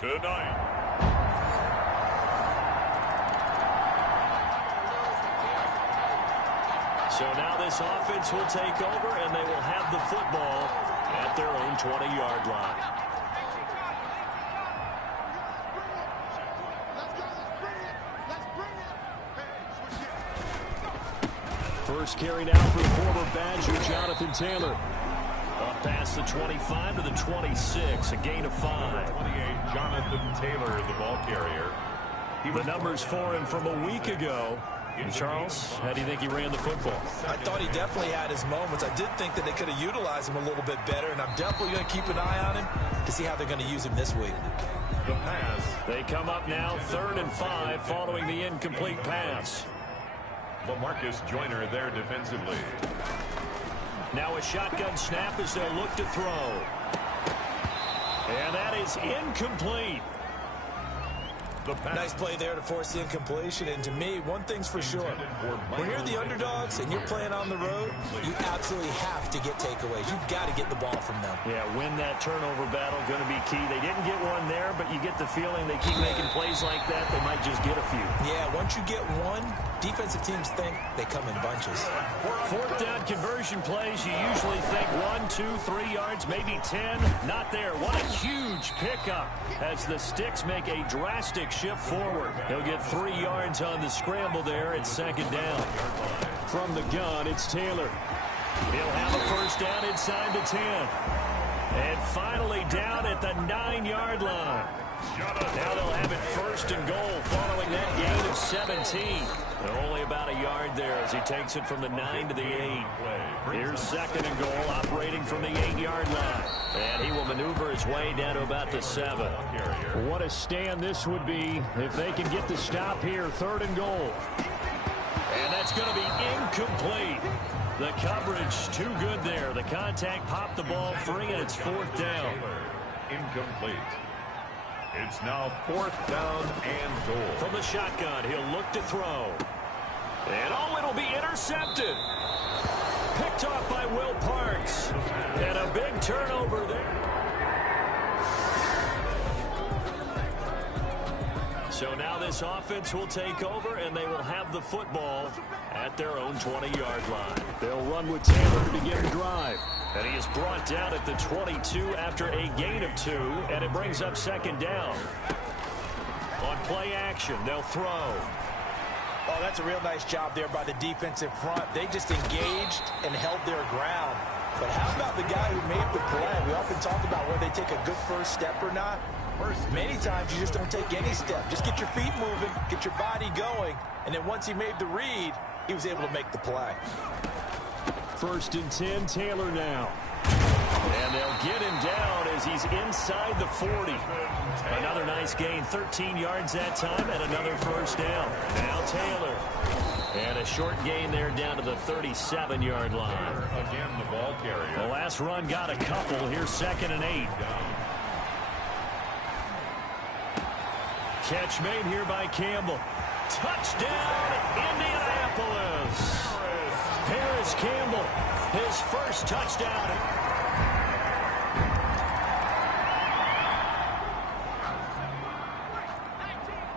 tonight. So now this offense will take over, and they will have the football at their own 20-yard line. First carry now for the former Badger, Jonathan Taylor. Up past the 25 to the 26, a gain of 5. 28, Jonathan Taylor, the ball carrier. The numbers for him from a week ago. And Charles, how do you think he ran the football? I thought he definitely had his moments. I did think that they could have utilized him a little bit better, and I'm definitely going to keep an eye on him to see how they're going to use him this week. The pass. They come up now 3rd and 5 following the incomplete pass. LaMarcus Joyner there defensively. Now a shotgun snap as they'll look to throw. And that is incomplete. Nice play there to force the incompletion. And to me, one thing's for sure. When you're the underdogs and you're playing on the road, you absolutely have to get takeaways. You've got to get the ball from them. Yeah, win that turnover battle, going to be key. They didn't get one there, but you get the feeling they keep making plays like that, they might just get a few. Yeah, once you get one, defensive teams think they come in bunches. 4th down conversion plays, you usually think 1, 2, 3 yards, maybe 10. Not there. What a huge pickup as the Sticks make a drastic shift forward. He'll get 3 yards on the scramble there at 2nd down. From the gun, it's Taylor. He'll have a first down inside the 10. And finally down at the 9-yard line. Now they'll have it 1st and goal following that gain of 17. Only about a yard there as he takes it from the 9 to the 8. Here's 2nd and goal operating from the 8-yard line. And he will maneuver his way down to about the 7. What a stand this would be if they can get the stop here. 3rd and goal. And that's going to be incomplete. The coverage too good there. The contact popped the ball free, and it's 4th down. Incomplete. It's now 4th down and goal. From the shotgun, he'll look to throw. And oh, it'll be intercepted. Picked off by Will Parks. And a big turnover there. So now this offense will take over, and they will have the football at their own 20-yard line. They'll run with Taylor to begin the drive. And he is brought down at the 22 after a gain of 2, and it brings up 2nd down. On play action, they'll throw. Oh, that's a real nice job there by the defensive front. They just engaged and held their ground. But how about the guy who made the play? We often talk about whether they take a good first step or not. Many times you just don't take any step. Just get your feet moving, get your body going, and then once he made the read, he was able to make the play. 1st and 10, Taylor now. And they'll get him down as he's inside the 40. Another nice gain, 13 yards that time, and another first down. Now Taylor. And a short gain there down to the 37-yard line. Again, the ball carrier. The last run got a couple. Here's 2nd and 8. Catch made here by Campbell. Touchdown, Indianapolis. Paris Campbell, his first touchdown.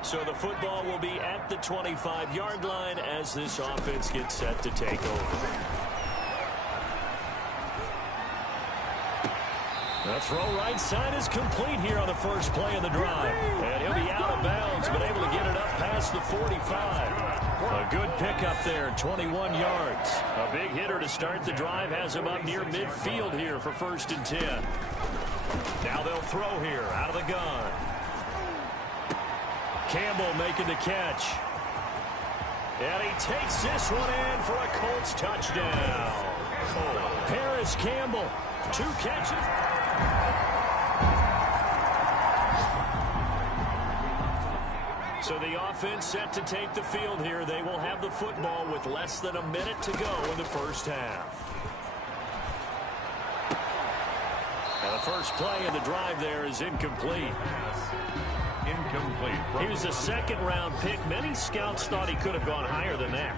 So the football will be at the 25-yard line as this offense gets set to take over. The throw right side is complete here on the first play of the drive. And he'll be out of bounds, but able to get it up past the 45. A good pickup there, 21 yards. A big hitter to start the drive has him up near midfield here for 1st and 10. Now they'll throw here out of the gun. Campbell making the catch. And he takes this one in for a Colts touchdown. Paris Campbell, 2 catches. So the offense set to take the field here. They will have the football with less than a minute to go in the first half. Now the first play of the drive there is incomplete. incomplete. He was a second-round pick. Many scouts thought he could have gone higher than that.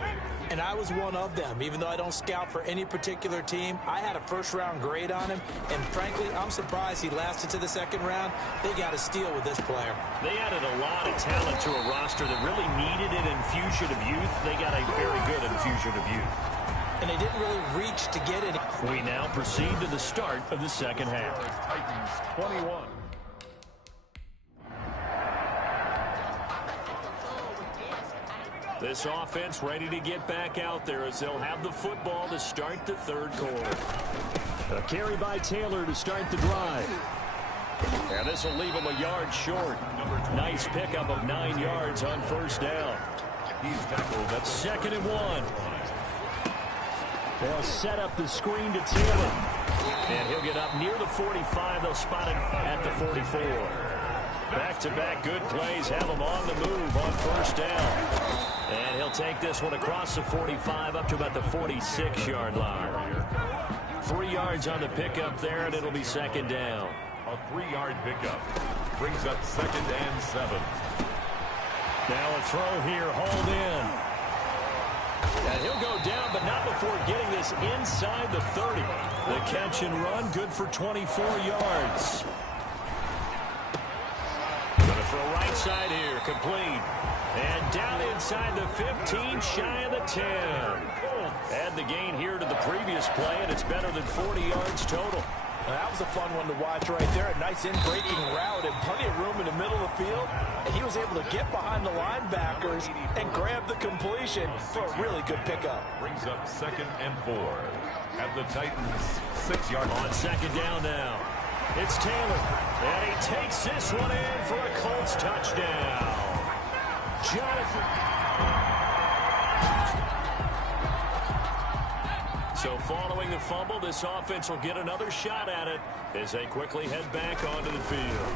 And I was one of them. Even though I don't scout for any particular team, I had a first-round grade on him. And frankly, I'm surprised he lasted to the second round. They got a steal with this player. They added a lot of talent to a roster that really needed an infusion of youth. They got a very good infusion of youth. And they didn't really reach to get it. We now proceed to the start of the second half. Titans 21. This offense ready to get back out there as they'll have the football to start the third quarter. A carry by Taylor to start the drive. And this will leave him a yard short. Nice pickup of 9 yards on first down. He's tackled at 2nd and 1. They'll set up the screen to Taylor. And he'll get up near the 45. They'll spot him at the 44. Back-to-back good plays have him on the move on first down. And he'll take this one across the 45 up to about the 46-yard line. 3 yards on the pickup there, and it'll be second down. a 3-yard pickup. Brings up 2nd and 7. Now a throw here, hauled in. And he'll go down, but not before getting this inside the 30. The catch and run, good for 24 yards. Gonna throw right side here, complete. And down inside the 15, shy of the 10. Add the gain here to the previous play, and it's better than 40 yards total. That was a fun one to watch right there. A nice in-breaking route and plenty of room in the middle of the field. And he was able to get behind the linebackers and grab the completion for a really good pickup. Brings up 2nd and 4. At the Titans' 6-yard line. On second down now. It's Taylor. And he takes this one in for a Colts touchdown. Jonathan. So following the fumble, this offense will get another shot at it as they quickly head back onto the field.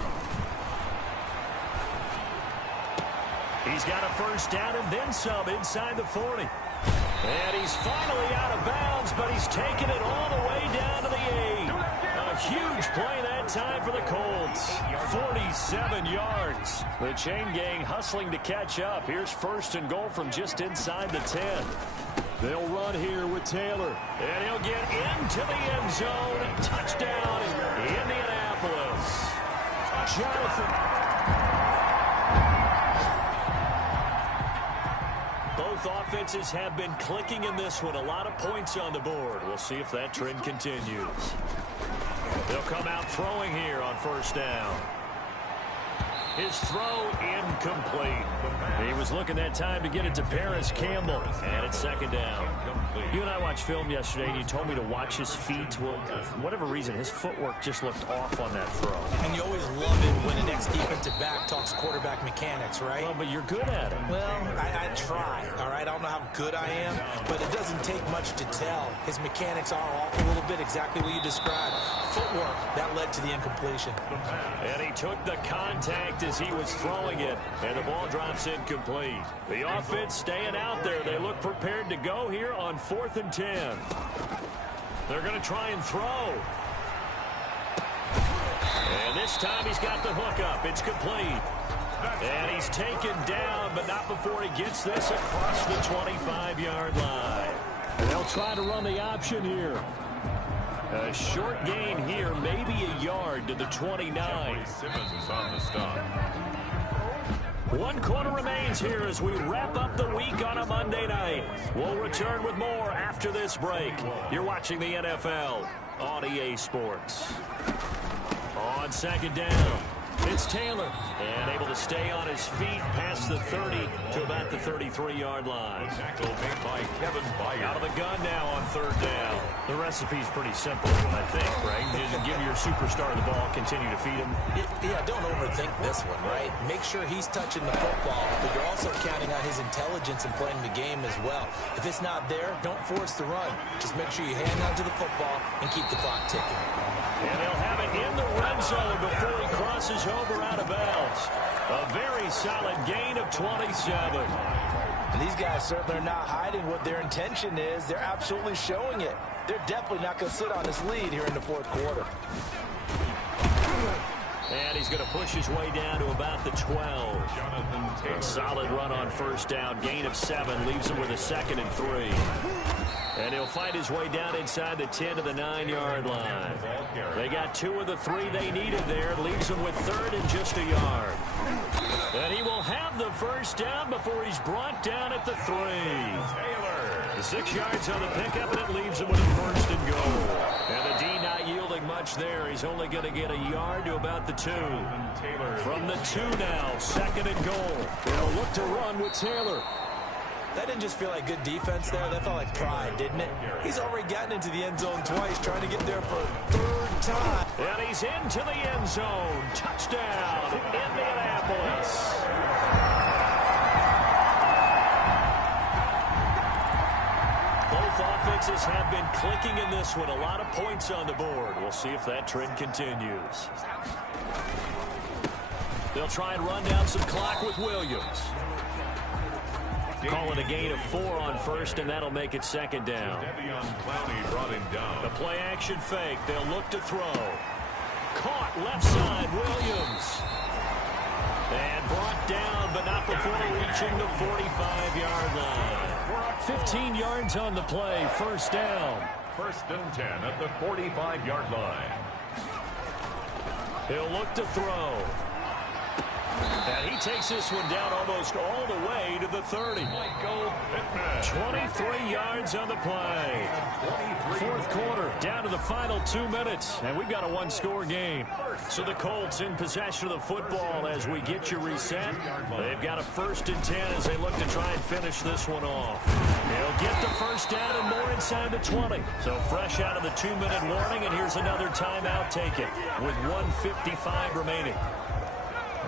He's got a first down and then some inside the 40. And he's finally out of bounds, but he's taken it all the way down to the 8. A huge play that time for the Colts. 47 yards. The chain gang hustling to catch up. Here's 1st and goal from just inside the 10. They'll run here with Taylor. And he'll get into the end zone. Touchdown, Indianapolis. Jonathan. Both offenses have been clicking in this one. A lot of points on the board. We'll see if that trend continues. They'll come out throwing here on first down. His throw incomplete. He was looking that time to get it to Paris Campbell. And it's second down. You and I watched film yesterday, and you told me to watch his feet. Well, for whatever reason, his footwork just looked off on that throw. And you always love it when the next defensive back talks quarterback mechanics, right? Well, but you're good at it. Well, I try, all right? I don't know how good I am, but it doesn't take much to tell. His mechanics are off a little bit, exactly what you described. Footwork, that led to the incompletion. And he took the contact as he was throwing it, and the ball drops incomplete. The offense staying out there. They look prepared to go here on 4th and 10. They're going to try and throw. And this time he's got the hook up. It's complete. And he's taken down, but not before he gets this across the 25-yard line. And they'll try to run the option here. A short gain here, maybe a yard to the 29. Simmons on the stop. 1 quarter remains here as we wrap up the week on a Monday night. We'll return with more after this break. You're watching the NFL on EA Sports. On second down, it's Taylor. And able to stay on his feet past the 30 to about the 33-yard line. Tackle made by Kevin Byard. Out of the gun now on third down. The recipe's pretty simple, I think, right? Just give your superstar the ball, continue to feed him. Yeah, don't overthink this one, right? Make sure he's touching the football, but you're also counting on his intelligence in playing the game as well. If it's not there, don't force the run. Just make sure you hang on to the football and keep the clock ticking. And they'll have it in the red zone before he crosses over out of bounds. A very solid gain of 27. And these guys certainly are not hiding what their intention is. They're absolutely showing it. They're definitely not going to sit on this lead here in the 4th quarter. And he's going to push his way down to about the 12. A solid run on first down. Gain of 7. Leaves him with a 2nd and 3. And he'll fight his way down inside the 10 to the 9-yard line. They got 2 of the 3 they needed there. Leaves him with 3rd and just a yard. And he will have the first down before he's brought down at the 3. 6 yards on the pickup, and it leaves him with a 1st and goal. And the D not yielding much there. He's only going to get a yard to about the 2. From the 2 now, 2nd and goal. They'll look to run with Taylor. That didn't just feel like good defense there. That felt like pride, didn't it? He's already gotten into the end zone twice, trying to get there for a 3rd time. And he's into the end zone. Touchdown, Indianapolis. Both offenses have been clicking in this one. A lot of points on the board. We'll see if that trend continues. They'll try and run down some clock with Williams. Calling a gain of 4 on first, and that'll make it 2nd down. The play action fake. They'll look to throw. Caught left side, Williams. And brought down, but not before reaching the 45-yard line. 15 yards on the play, 1st down. 1st and 10 at the 45-yard line. He'll look to throw. And he takes this one down almost all the way to the 30. 23 yards on the play. 4th quarter, down to the final 2 minutes. And we've got a 1-score game. So the Colts in possession of the football as we get you reset. They've got a 1st and 10 as they look to try and finish this one off. They'll get the first down and more inside the 20. So fresh out of the 2-minute warning, and here's another timeout taken with 1:55 remaining.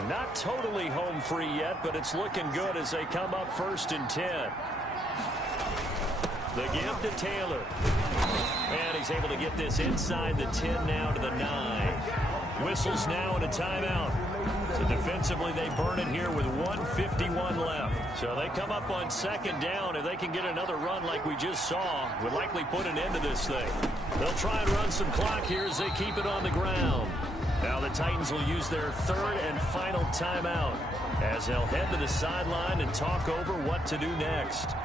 Not totally home free yet, but it's looking good as they come up 1st and 10. The give to Taylor. And he's able to get this inside the 10 now to the 9. Whistles now and a timeout. So defensively they burn it here with 1:51 left. So they come up on 2nd down. If they can get another run like we just saw, would likely put an end to this thing. They'll try and run some clock here as they keep it on the ground. Now the Titans will use their 3rd and final timeout as they'll head to the sideline and talk over what to do next.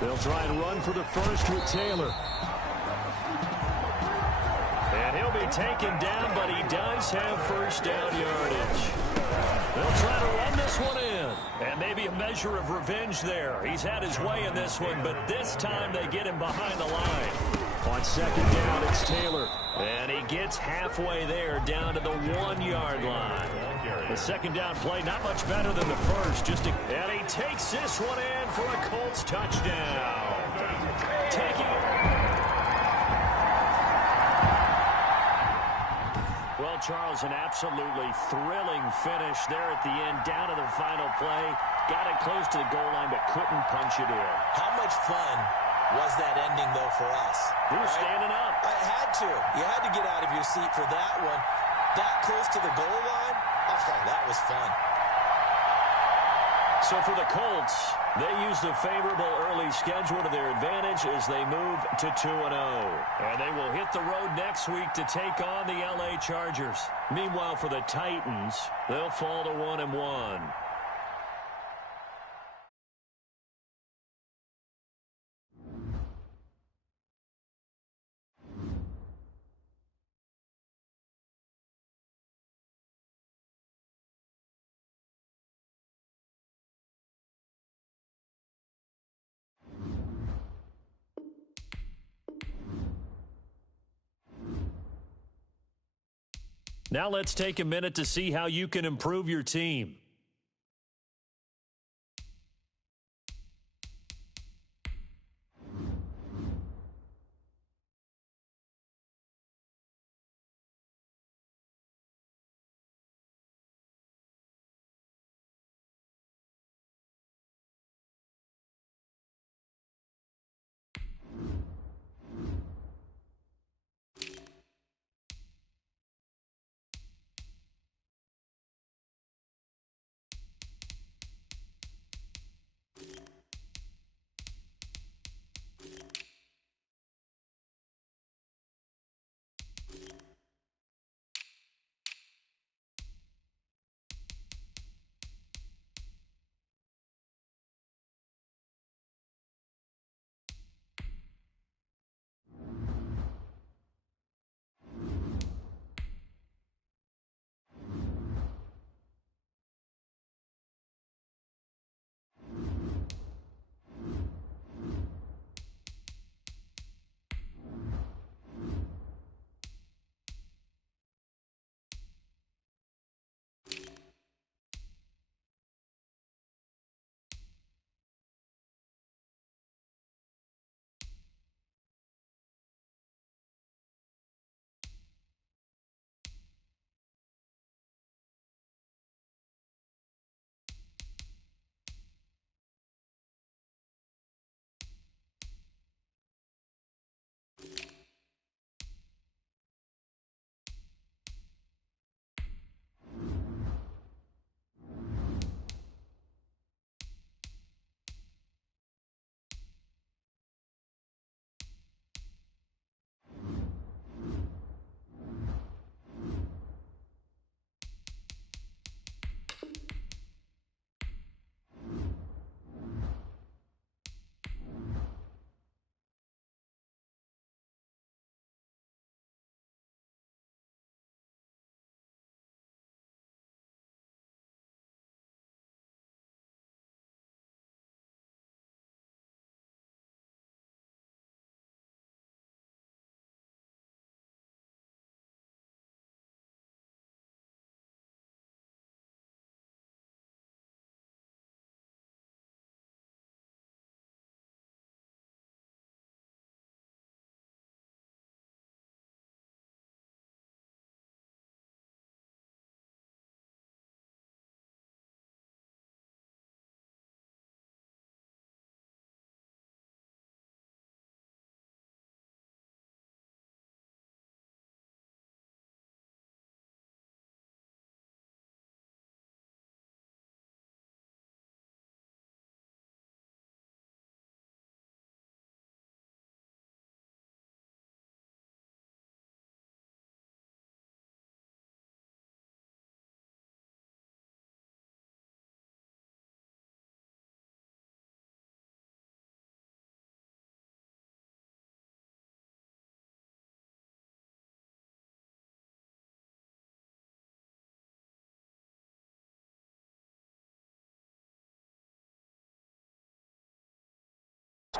They'll try and run for the first with Taylor. And he'll be taken down, but he does have first down yardage. They'll try to run this one in. And maybe a measure of revenge there. He's had his way in this one, but this time they get him behind the line. On 2nd down, it's Taylor. And he gets halfway there down to the 1-yard line. The 2nd down play, not much better than the first. And he takes this one in for a Colts touchdown. Taking it. Well, Charles, an absolutely thrilling finish there at the end, down to the final play. Got it close to the goal line, but couldn't punch it in. How much fun was that ending, though, for us? We were standing up. I had to. You had to get out of your seat for that one. That close to the goal line? Oh, that was fun. So for the Colts, they use the favorable early schedule to their advantage as they move to 2-0. And they will hit the road next week to take on the LA Chargers. Meanwhile, for the Titans, they'll fall to 1-1. Now let's take a minute to see how you can improve your team.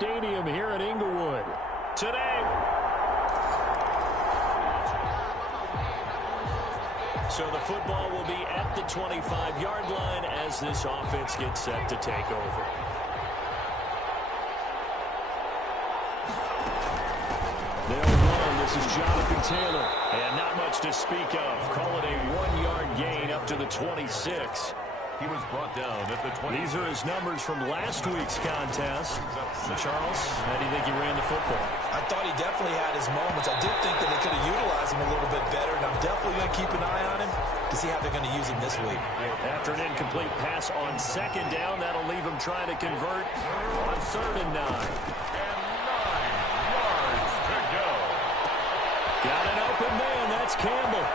Stadium here in Inglewood. Today, so the football will be at the 25-yard line as this offense gets set to take over. They'll run. This is Jonathan Taylor. And not much to speak of. Call it a 1-yard gain up to the 26. He was brought down at the 20. These are his numbers from last week's contest. Charles, how do you think he ran the football? I thought he definitely had his moments. I did think that they could have utilized him a little bit better, and I'm definitely going to keep an eye on him to see how they're going to use him this week. After an incomplete pass on second down, that'll leave him trying to convert on 3rd and 9. And 9 yards to go. Got an open man. That's Campbell.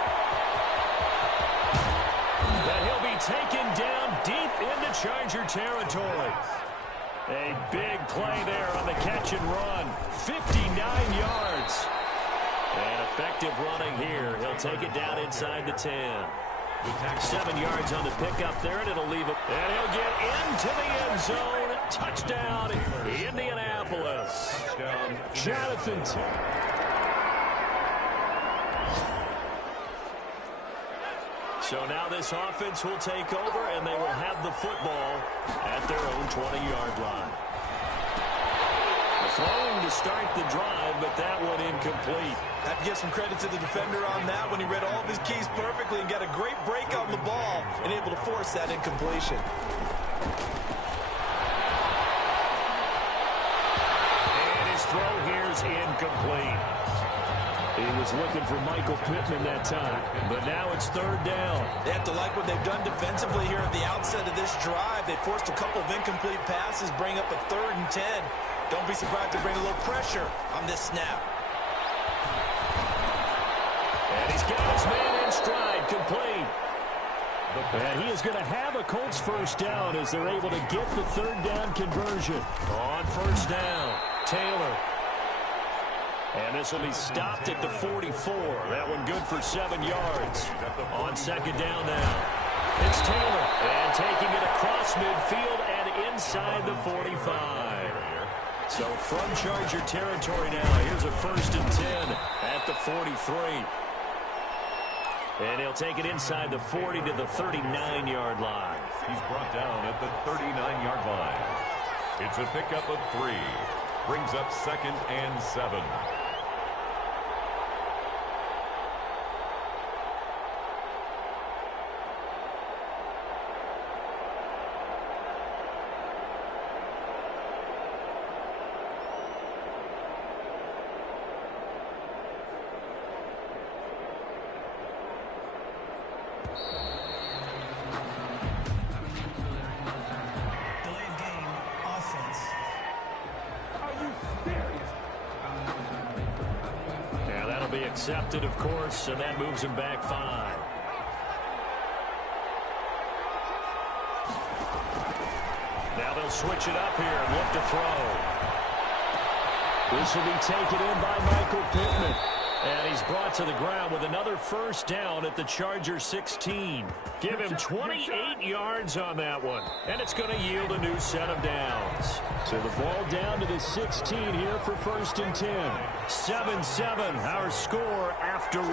But he'll be taken down deep into Charger territory. A big play there on the catch and run. 59 yards. And effective running here. He'll take it down inside the 10. 7 yards on the pickup there, and it'll leave it. And he'll get into the end zone. Touchdown, Indianapolis. Jonathan Taylor. So now this offense will take over, and they will have the football at their own 20-yard line. Throwing to start the drive, but that one incomplete. Have to give some credit to the defender on that when he read all of his keys perfectly and got a great break on the ball and able to force that incompletion. And his throw here is incomplete. He was looking for Michael Pittman that time, but now it's 3rd down. They have to like what they've done defensively here at the outset of this drive. They forced a couple of incomplete passes, bring up a 3rd and 10. Don't be surprised to bring a little pressure on this snap. And he's got his man in stride, complete. And he is going to have a Colts 1st down as they're able to get the 3rd down conversion. On 1st down, Taylor. And this will be stopped at the 44. That one good for 7 yards. On 2nd down now. It's Taylor. And taking it across midfield and inside the 45. So from Charger territory now, here's a 1st and 10 at the 43. And he'll take it inside the 40 to the 39-yard line. He's brought down at the 39-yard line. It's a pickup of 3. Brings up 2nd and 7. Accepted, of course, and that moves him back 5. Now they'll switch it up here and look to throw. This will be taken in by Michael Pittman. And he's brought to the ground with another 1st down at the Charger 16. Give him 28 yards on that one. And it's going to yield a new set of downs. So the ball down to the 16 here for 1st and 10. 7-7, our score after 1.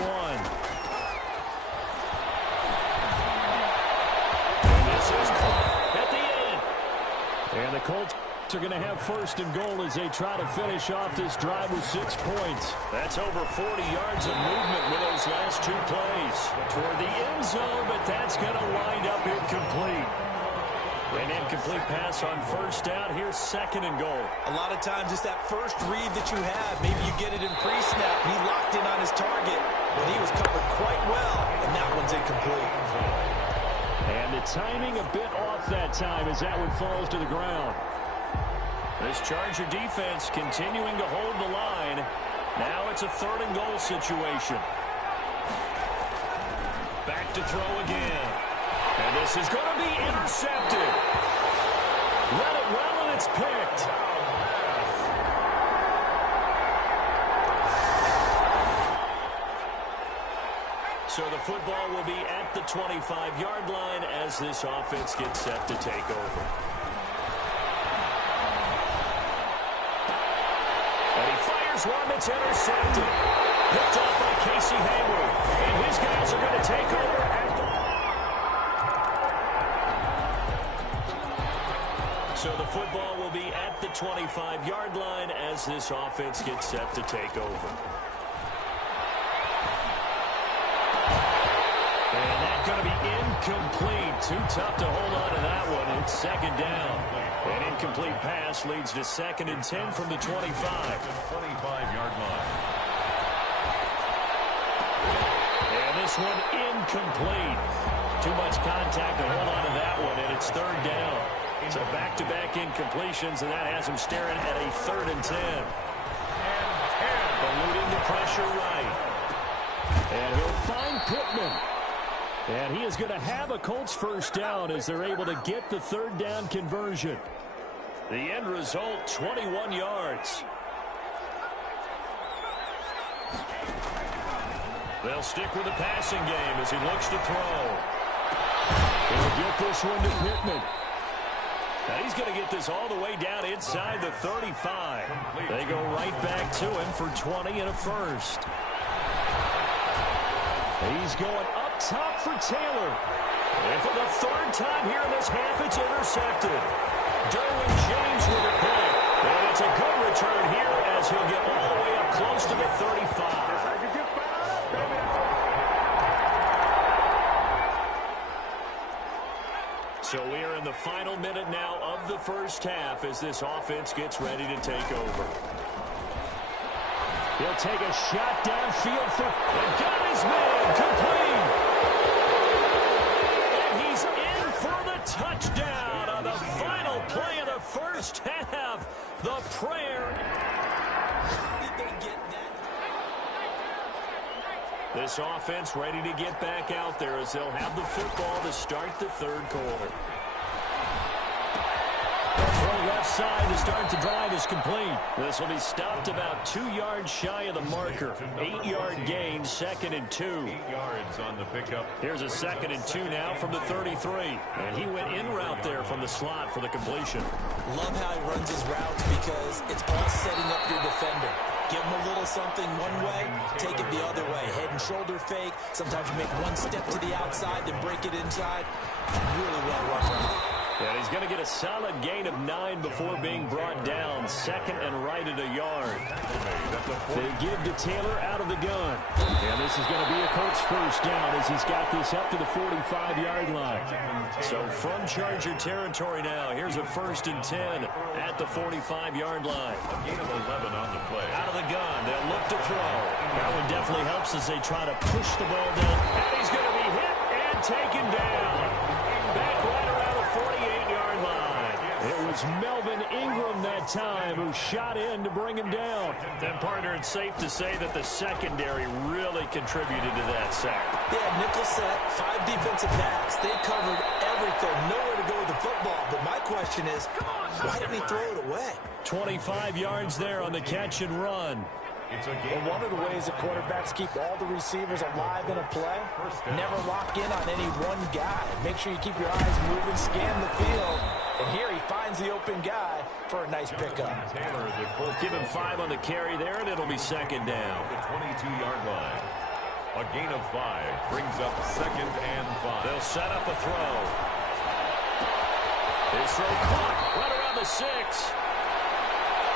And this is caught at the 8. And the Colts are going to have 1st and goal as they try to finish off this drive with 6 points. That's over 40 yards of movement with those last 2 plays. Toward the end zone, but that's going to wind up incomplete. An incomplete pass on 1st down. Here's 2nd and goal. A lot of times it's that first read that you have. Maybe you get it in pre-snap. He locked in on his target, but he was covered quite well, and that one's incomplete. And the timing a bit off that time as that one falls to the ground. This Charger defense continuing to hold the line. Now it's a 3rd and goal situation. Back to throw again. And this is going to be intercepted. Read it well, and it's picked. So the football will be at the 25-yard line as this offense gets set to take over. Here's one that's intercepted. Picked off by Casey Hayward. And his guys are going to take over at the... So the football will be at the 25-yard line as this offense gets set to take over. And that's going to be incomplete. Too tough to hold on to that one. It's second down. An incomplete pass leads to 2nd and 10 from the 25. 25-yard line. And this one incomplete. Too much contact to hold on to that one, and it's 3rd down. So back-to-back incompletions, and that has him staring at a 3rd and 10. Eluding the pressure right. And he'll find Pittman. And he is going to have a Colts first down as they're able to get the 3rd down conversion. The end result, 21 yards. They'll stick with the passing game as he looks to throw. He'll get this one to Pittman. Now he's going to get this all the way down inside the 35. They go right back to him for 20 and a first. He's going up top for Taylor. And for the 3rd time here in this half, it's intercepted. Derwin James with a pick. And it's a good return here as he'll get all the way up close to the 35. So we are in the final minute now of the first half as this offense gets ready to take over. He'll take a shot downfield for... And got his man complete. And he's in for the touchdown on the final play of the first half. The prayer. This offense ready to get back out there as they'll have the football to start the 3rd quarter. Left side to start the drive is complete. This will be stopped about 2 yards shy of the marker. 8-yard gain, 2nd and 2. 8 yards on the pickup. Here's a 2nd and 2 now from the 33. And he went in route there from the slot for the completion. Love how he runs his routes because it's all setting up your defender. Give him a little something one way, take it the other way. Head and shoulder fake. Sometimes you make one step to the outside, then break it inside. Really well run route. And he's going to get a solid gain of 9 before being brought down. 2nd and right at a yard. They give to Taylor out of the gun. And this is going to be a Colts first down as he's got this up to the 45-yard line. So from Charger territory now, here's a 1st and 10 at the 45-yard line. A gain of 11 on the play. Out of the gun, they'll look to throw. That one definitely helps as they try to push the ball down. And he's going to be hit and taken down. Back right around the 48-yard line. It was Melvin Ingram that time who shot in to bring him down. And, partner, it's safe to say that the secondary really contributed to that sack. Yeah, nickel set, 5 defensive backs. They covered everything. Nowhere to go with the football. But my question is, why didn't he throw it away? 25 yards there on the catch and run. Well, one of the ways that quarterbacks keep all the receivers alive in a play, never lock in on any one guy. Make sure you keep your eyes moving, scan the field, and here he finds the open guy for a nice pickup. Give him 5 on the carry there, and it'll be 2nd down. The 22-yard line. A gain of 5 brings up 2nd and 5. They'll set up a throw. His throw caught right around the 6.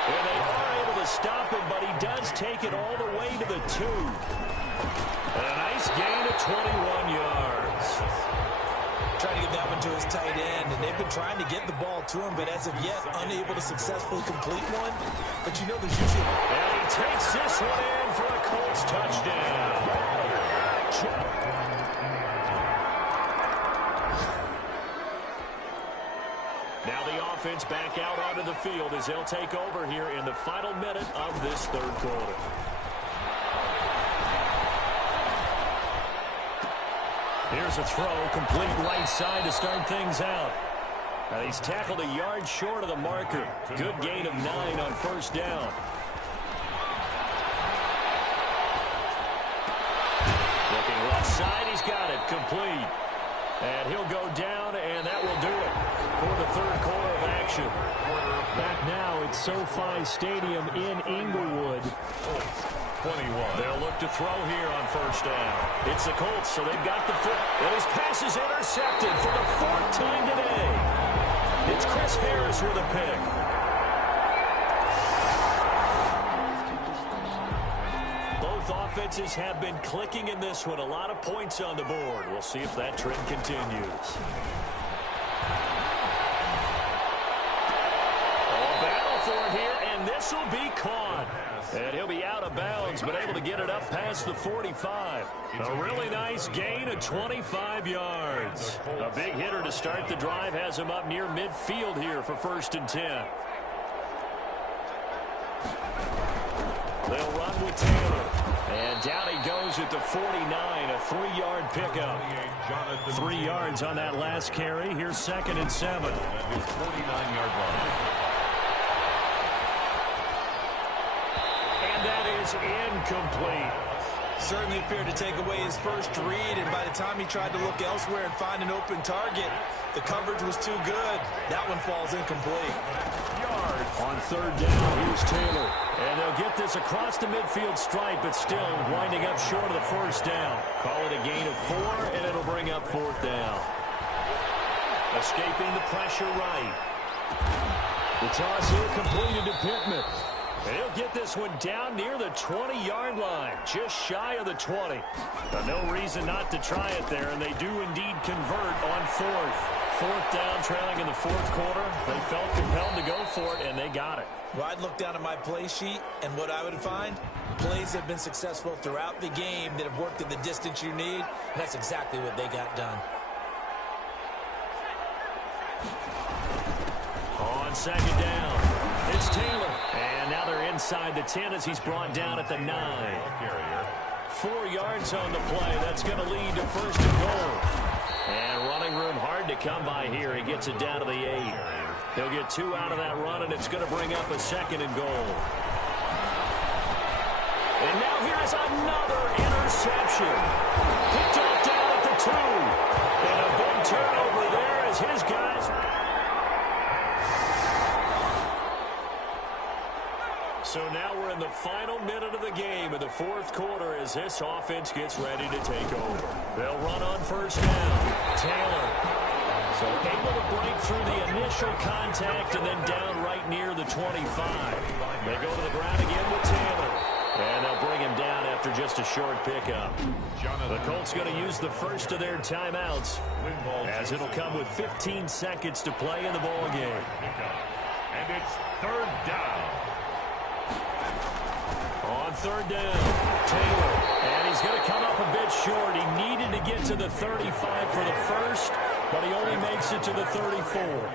And they are able to stop him, but he does take it all the way to the 2. And a nice gain of 21 yards. Trying to get that one to his tight end, and they've been trying to get the ball to him, but as of yet, unable to successfully complete one. But you know there's usually... And he takes this one in for a Colts touchdown. Now the offense back out onto the field as they'll take over here in the final minute of this 3rd quarter. Here's a throw, complete right side to start things out. Now he's tackled a yard short of the marker. Good gain of 9 on 1st down. Looking left side, he's got it, complete. And he'll go down, and that will do it. for the third quarter of action. Back now at SoFi Stadium in Inglewood. 21. They'll look to throw here on first down. It's the Colts, so they've got the foot. And his pass is intercepted for the fourth time today. It's Chris Harris with a pick. Both offenses have been clicking in this one. A lot of points on the board. We'll see if that trend continues. A battle for it here, and this will be caught. And he'll be out of bounds, but able to get it up past the 45. A really nice gain of 25 yards. A big hitter to start the drive has him up near midfield here for 1st and 10. They'll run with Taylor. And down he goes at the 49, a 3-yard pickup. 3 yards on that last carry. Here's 2nd and 7. His 49-yard line. And that is incomplete. Certainly appeared to take away his first read, and by the time he tried to look elsewhere and find an open target, the coverage was too good. That one falls incomplete. On 3rd down, here's Taylor. And they'll get this across the midfield stripe, but still winding up short of the 1st down. Call it a gain of 4, and it'll bring up 4th down. Escaping the pressure right. The toss here completed to Pittman. And he'll get this one down near the 20-yard line, just shy of the 20. But no reason not to try it there, and they do indeed convert on 4th. 4th down, trailing in the 4th quarter. They felt compelled to go for it, and they got it. Well, I'd look down at my play sheet, and what I would find, plays have been successful throughout the game that have worked in the distance you need, and that's exactly what they got done. On 2nd down, it's Taylor. And now they're inside the 10 as he's brought down at the 9. 4 yards on the play. That's going to lead to 1st and goal. And running room hard to come by here. He gets it down to the 8. He'll get 2 out of that run, and it's going to bring up a 2nd and goal. And now here's another interception. Picked off down at the 2. And a big turnover there as his guys... So now we're in the final minute of the game in the 4th quarter as this offense gets ready to take over. They'll run on 1st down. Taylor. So able to break through the initial contact and then down right near the 25. They go to the ground again with Taylor. And they'll bring him down after just a short pickup. The Colts going to use the first of their timeouts as it'll come with 15 seconds to play in the ball game. And it's 3rd down. On 3rd down, Taylor. And he's going to come up a bit short. He needed to get to the 35 for the first, but he only makes it to the 34.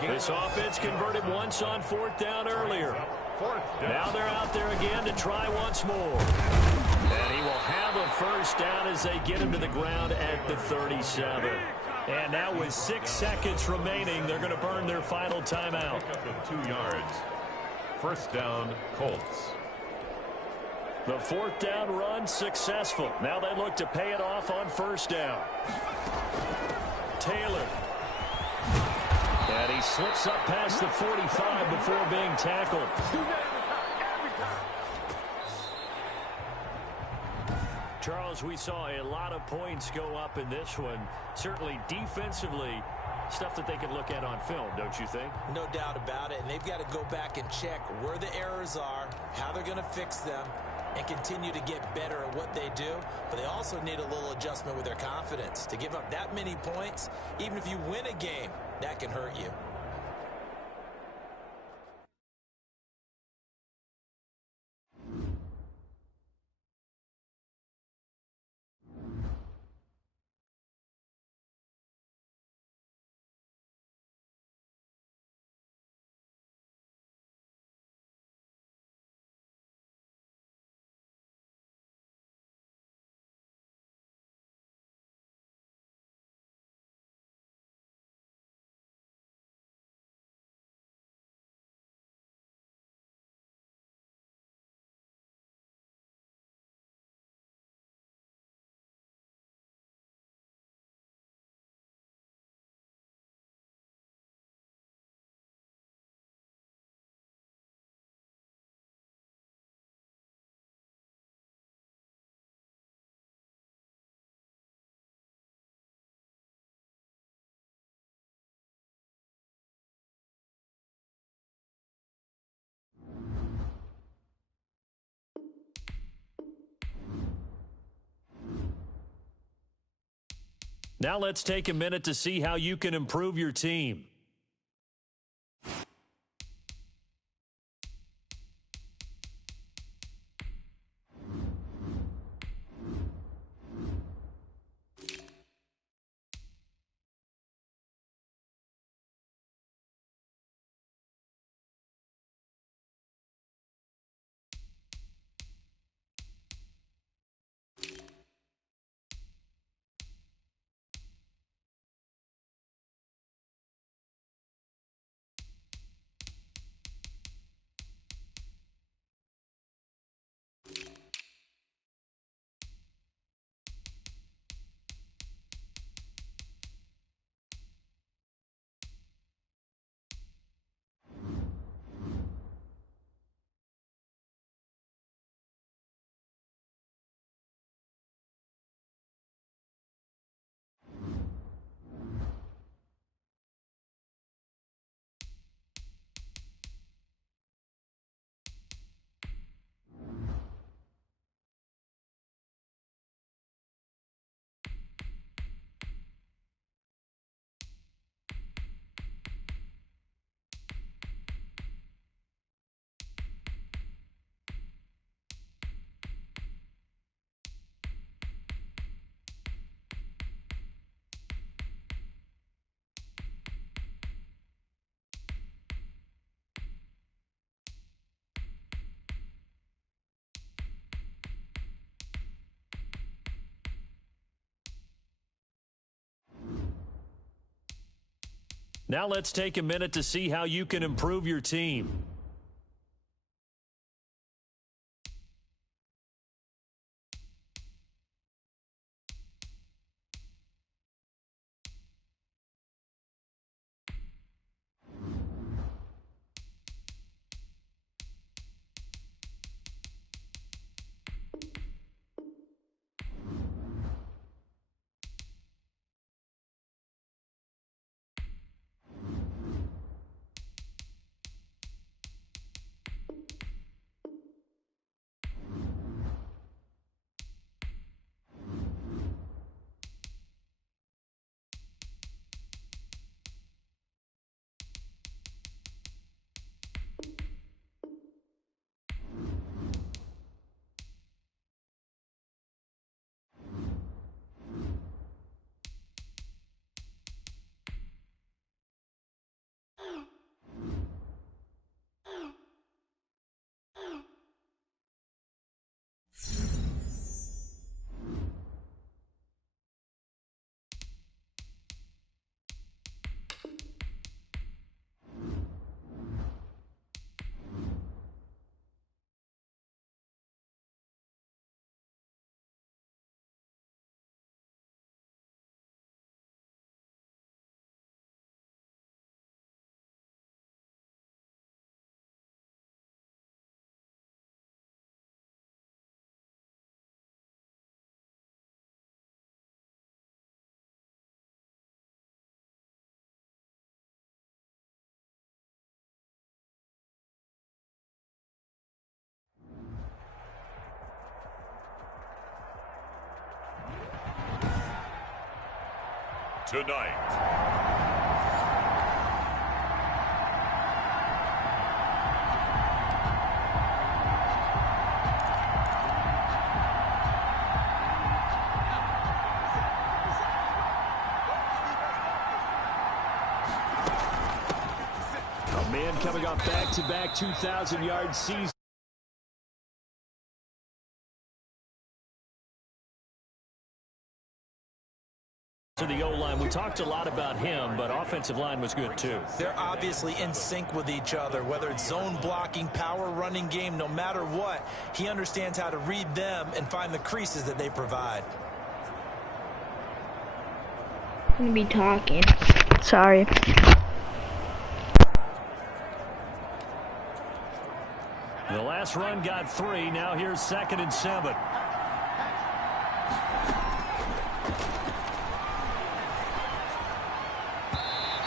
This offense converted once on 4th down earlier. Now they're out there again to try once more. And he will have a 1st down as they get him to the ground at the 37. And now with 6 seconds remaining, they're going to burn their final timeout. Pick up of 2 yards. 1st down, Colts. The 4th down run successful. Now they look to pay it off on 1st down. Taylor. And he slips up past the 45 before being tackled. Charles, we saw a lot of points go up in this one. Certainly defensively, stuff that they can look at on film, don't you think? No doubt about it, and they've got to go back and check where the errors are, how they're going to fix them, and continue to get better at what they do. But they also need a little adjustment with their confidence. To give up that many points, even if you win a game, that can hurt you. Now let's take a minute to see how you can improve your team. Now let's take a minute to see how you can improve your team. Tonight, a man coming off back-to-back 2,000-yard season. To the O-line, we talked a lot about him, but offensive line was good too. They're obviously in sync with each other, whether it's zone blocking, power running game, no matter what. He understands how to read them and find the creases that they provide. I'm gonna be talking. Sorry. The last run got 3. Now here's 2nd and 7.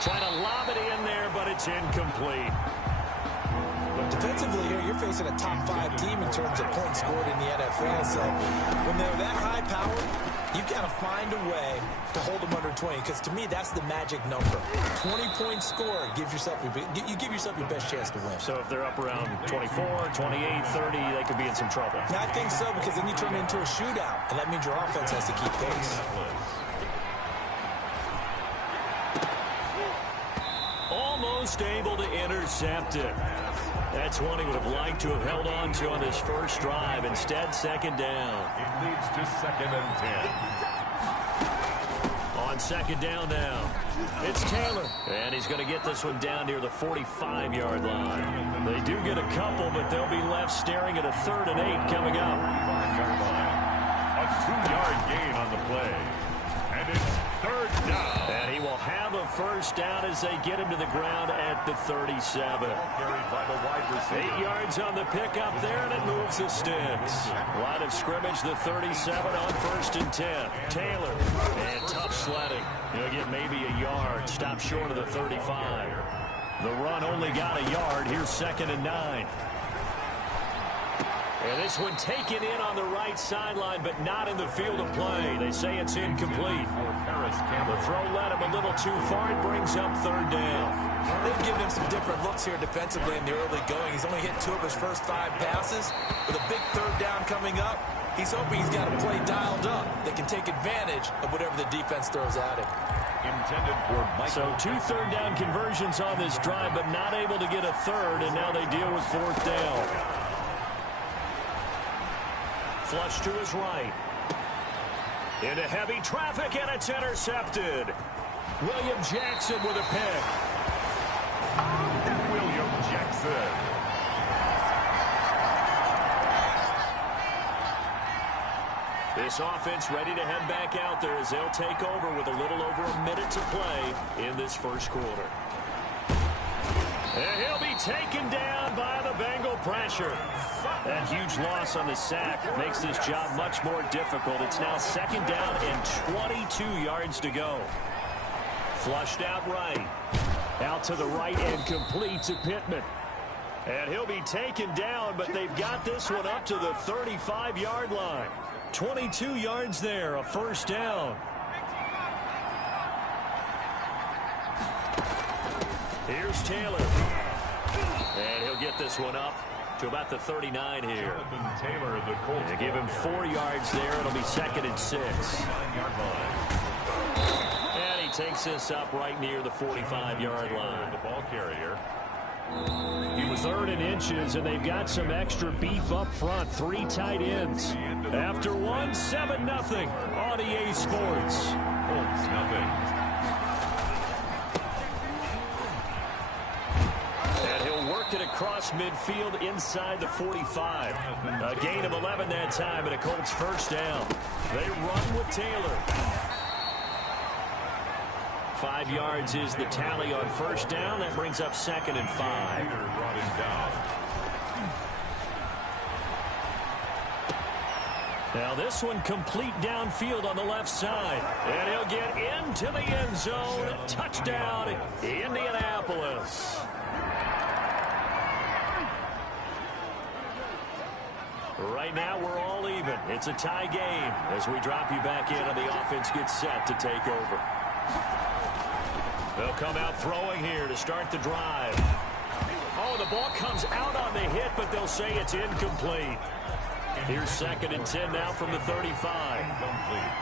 Trying to lob it in there, but it's incomplete. Defensively here, you're facing a top 5 team in terms of points scored in the NFL. So when they're that high powered, you got to find a way to hold them under 20. Because to me, that's the magic number. 20 points scored, you give yourself your best chance to win. So if they're up around 24, 28, 30, they could be in some trouble. Yeah, I think so, because then you turn it into a shootout, and that means your offense has to keep pace. Almost able to intercept it. That's one he would have liked to have held on to on this first drive. Instead, second down. It leads to 2nd and 10. On second down now, it's Taylor. And he's going to get this one down near the 45-yard line. They do get a couple, but they'll be left staring at a 3rd and 8 coming up. 45-yard line. A 2-yard gain on the play. And it's 3rd down. And he will have a first down as they get him to the ground at the 37. Carried by the wide receiver. 8 yards on the pickup there, and it moves the sticks. Line of scrimmage, the 37 on 1st and 10. Taylor, and tough sledding. He'll get maybe a yard. Stop short of the 35. The run only got a yard. Here's 2nd and 9. And this one taken in on the right sideline, but not in the field of play. They say it's incomplete. The throw led him a little too far. It brings up 3rd down. They've given him some different looks here defensively in the early going. He's only hit 2 of his first 5 passes. With a big 3rd down coming up, he's hoping he's got a play dialed up that can take advantage of whatever the defense throws at him. Intended for So 2 third down conversions on this drive, but not able to get a 3rd, and now they deal with 4th down. Flush to his right. Into heavy traffic, and it's intercepted. William Jackson with a pick. William Jackson. This offense ready to head back out there as they'll take over with a little over a minute to play in this first quarter. And he'll be taken down by the Bengal pressure. That huge loss on the sack makes this job much more difficult. It's now 2nd down and 22 yards to go. Flushed out right. Out to the right and complete to Pittman. And he'll be taken down, but they've got this one up to the 35-yard line. 22 yards there, a 1st down. Here's Taylor. And he'll get this one up to about the 39 here. Taylor, the Colts. They give him 4 yards there. It'll be 2nd and 6. 9-yard line. And he takes this up right near the 45-yard line. The ball carrier. 3rd and inches, and they've got some extra beef up front. 3 tight ends. After 1, 7-0 on EA Sports. Colts, nothing. It across midfield inside the 45. A gain of 11 that time, and a Colts 1st down. They run with Taylor. 5 yards is the tally on 1st down. That brings up 2nd and 5. Brought him down. Now this one complete downfield on the left side. And he'll get into the end zone. Touchdown, Indianapolis. Right now, we're all even. It's a tie game as we drop you back in and the offense gets set to take over. They'll come out throwing here to start the drive. Oh, the ball comes out on the hit, but they'll say it's incomplete. Here's 2nd and 10 now from the 35. Incomplete.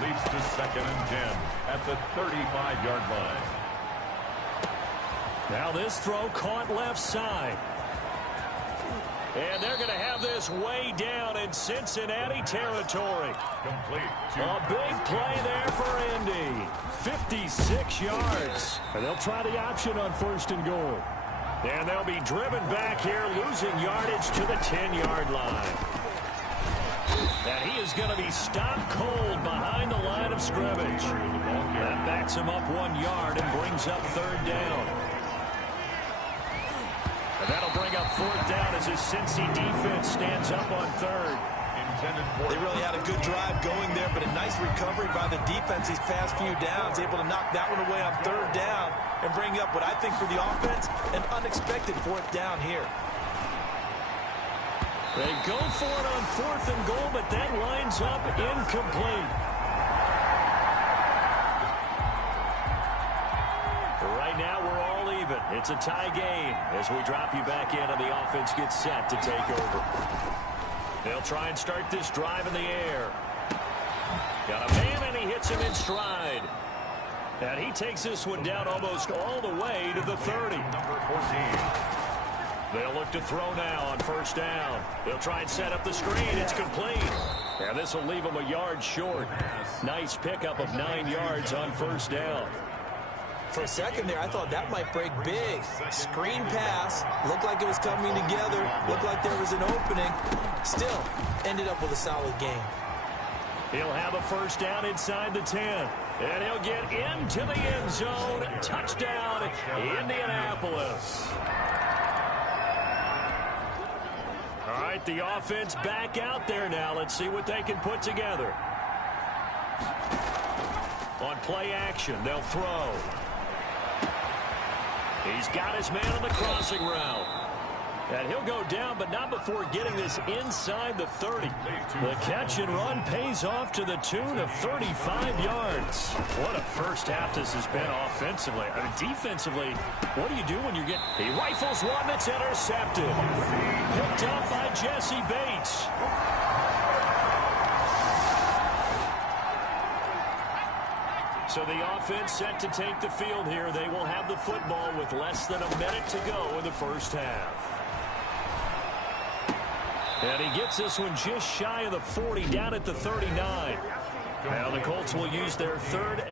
Leads to 2nd and 10 at the 35-yard line. Now this throw caught left side. And they're going to have this way down in Cincinnati territory. Complete. A big play there for Indy. 56 yards. And they'll try the option on 1st and goal. And they'll be driven back here, losing yardage to the 10-yard line. And he is going to be stopped cold behind the line of scrimmage. That backs him up 1 yard and brings up 3rd down. And that'll bring up 4th down as his Cincy defense stands up on 3rd. They really had a good drive going there, but a nice recovery by the defense these past few downs, able to knock that one away on 3rd down and bring up what I think for the offense, an unexpected fourth down here. They go for it on 4th and goal, but that lines up incomplete. Right now, we're all even. It's a tie game as we drop you back in and the offense gets set to take over. They'll try and start this drive in the air. Got a man, and he hits him in stride. And he takes this one down almost all the way to the 30. Number 14. They'll look to throw now on 1st down. They'll try and set up the screen. It's complete. And this will leave them a yard short. Nice pickup of 9 yards on 1st down. For a second there, I thought that might break big. Screen pass. Looked like it was coming together. Looked like there was an opening. Still, ended up with a solid game. He'll have a 1st down inside the 10. And he'll get into the end zone. Touchdown, Indianapolis. All right, the offense back out there now. Let's see what they can put together. On play action, they'll throw. He's got his man on the crossing route. And he'll go down, but not before getting this inside the 30. The catch and run pays off to the tune of 35 yards. What a first half this has been offensively. I mean, defensively, what do you do when you get... He rifles one that's intercepted. Picked up by Jesse Bates. So the offense set to take the field here. They will have the football with less than a minute to go in the first half. And he gets this one just shy of the 40, down at the 39. Now the Colts will use their 3rd.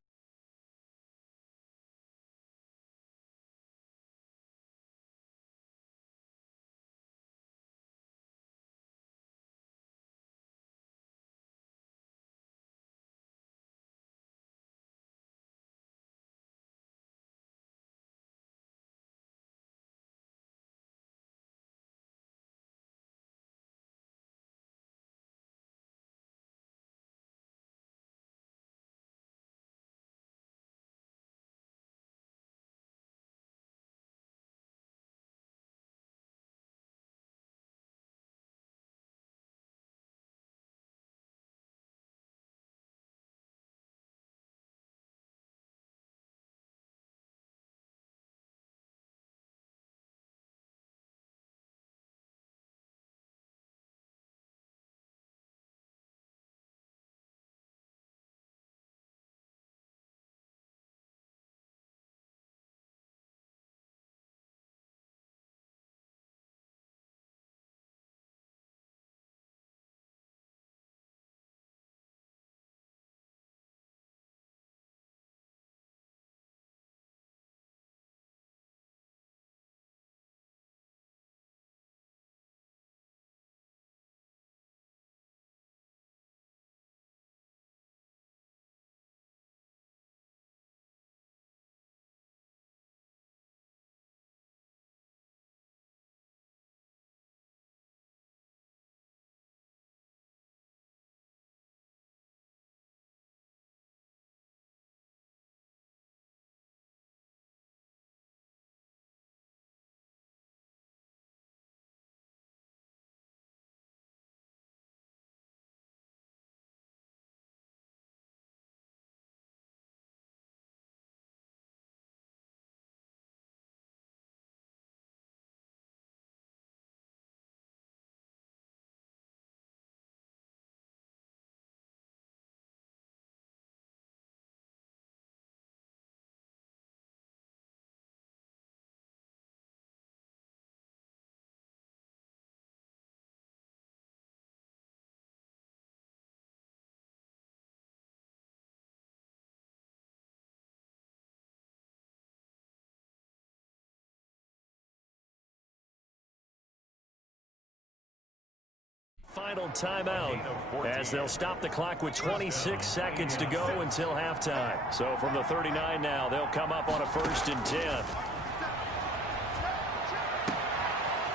Final timeout as they'll stop the clock with 26 seconds to go until halftime. So from the 39 now, they'll come up on a 1st and 10.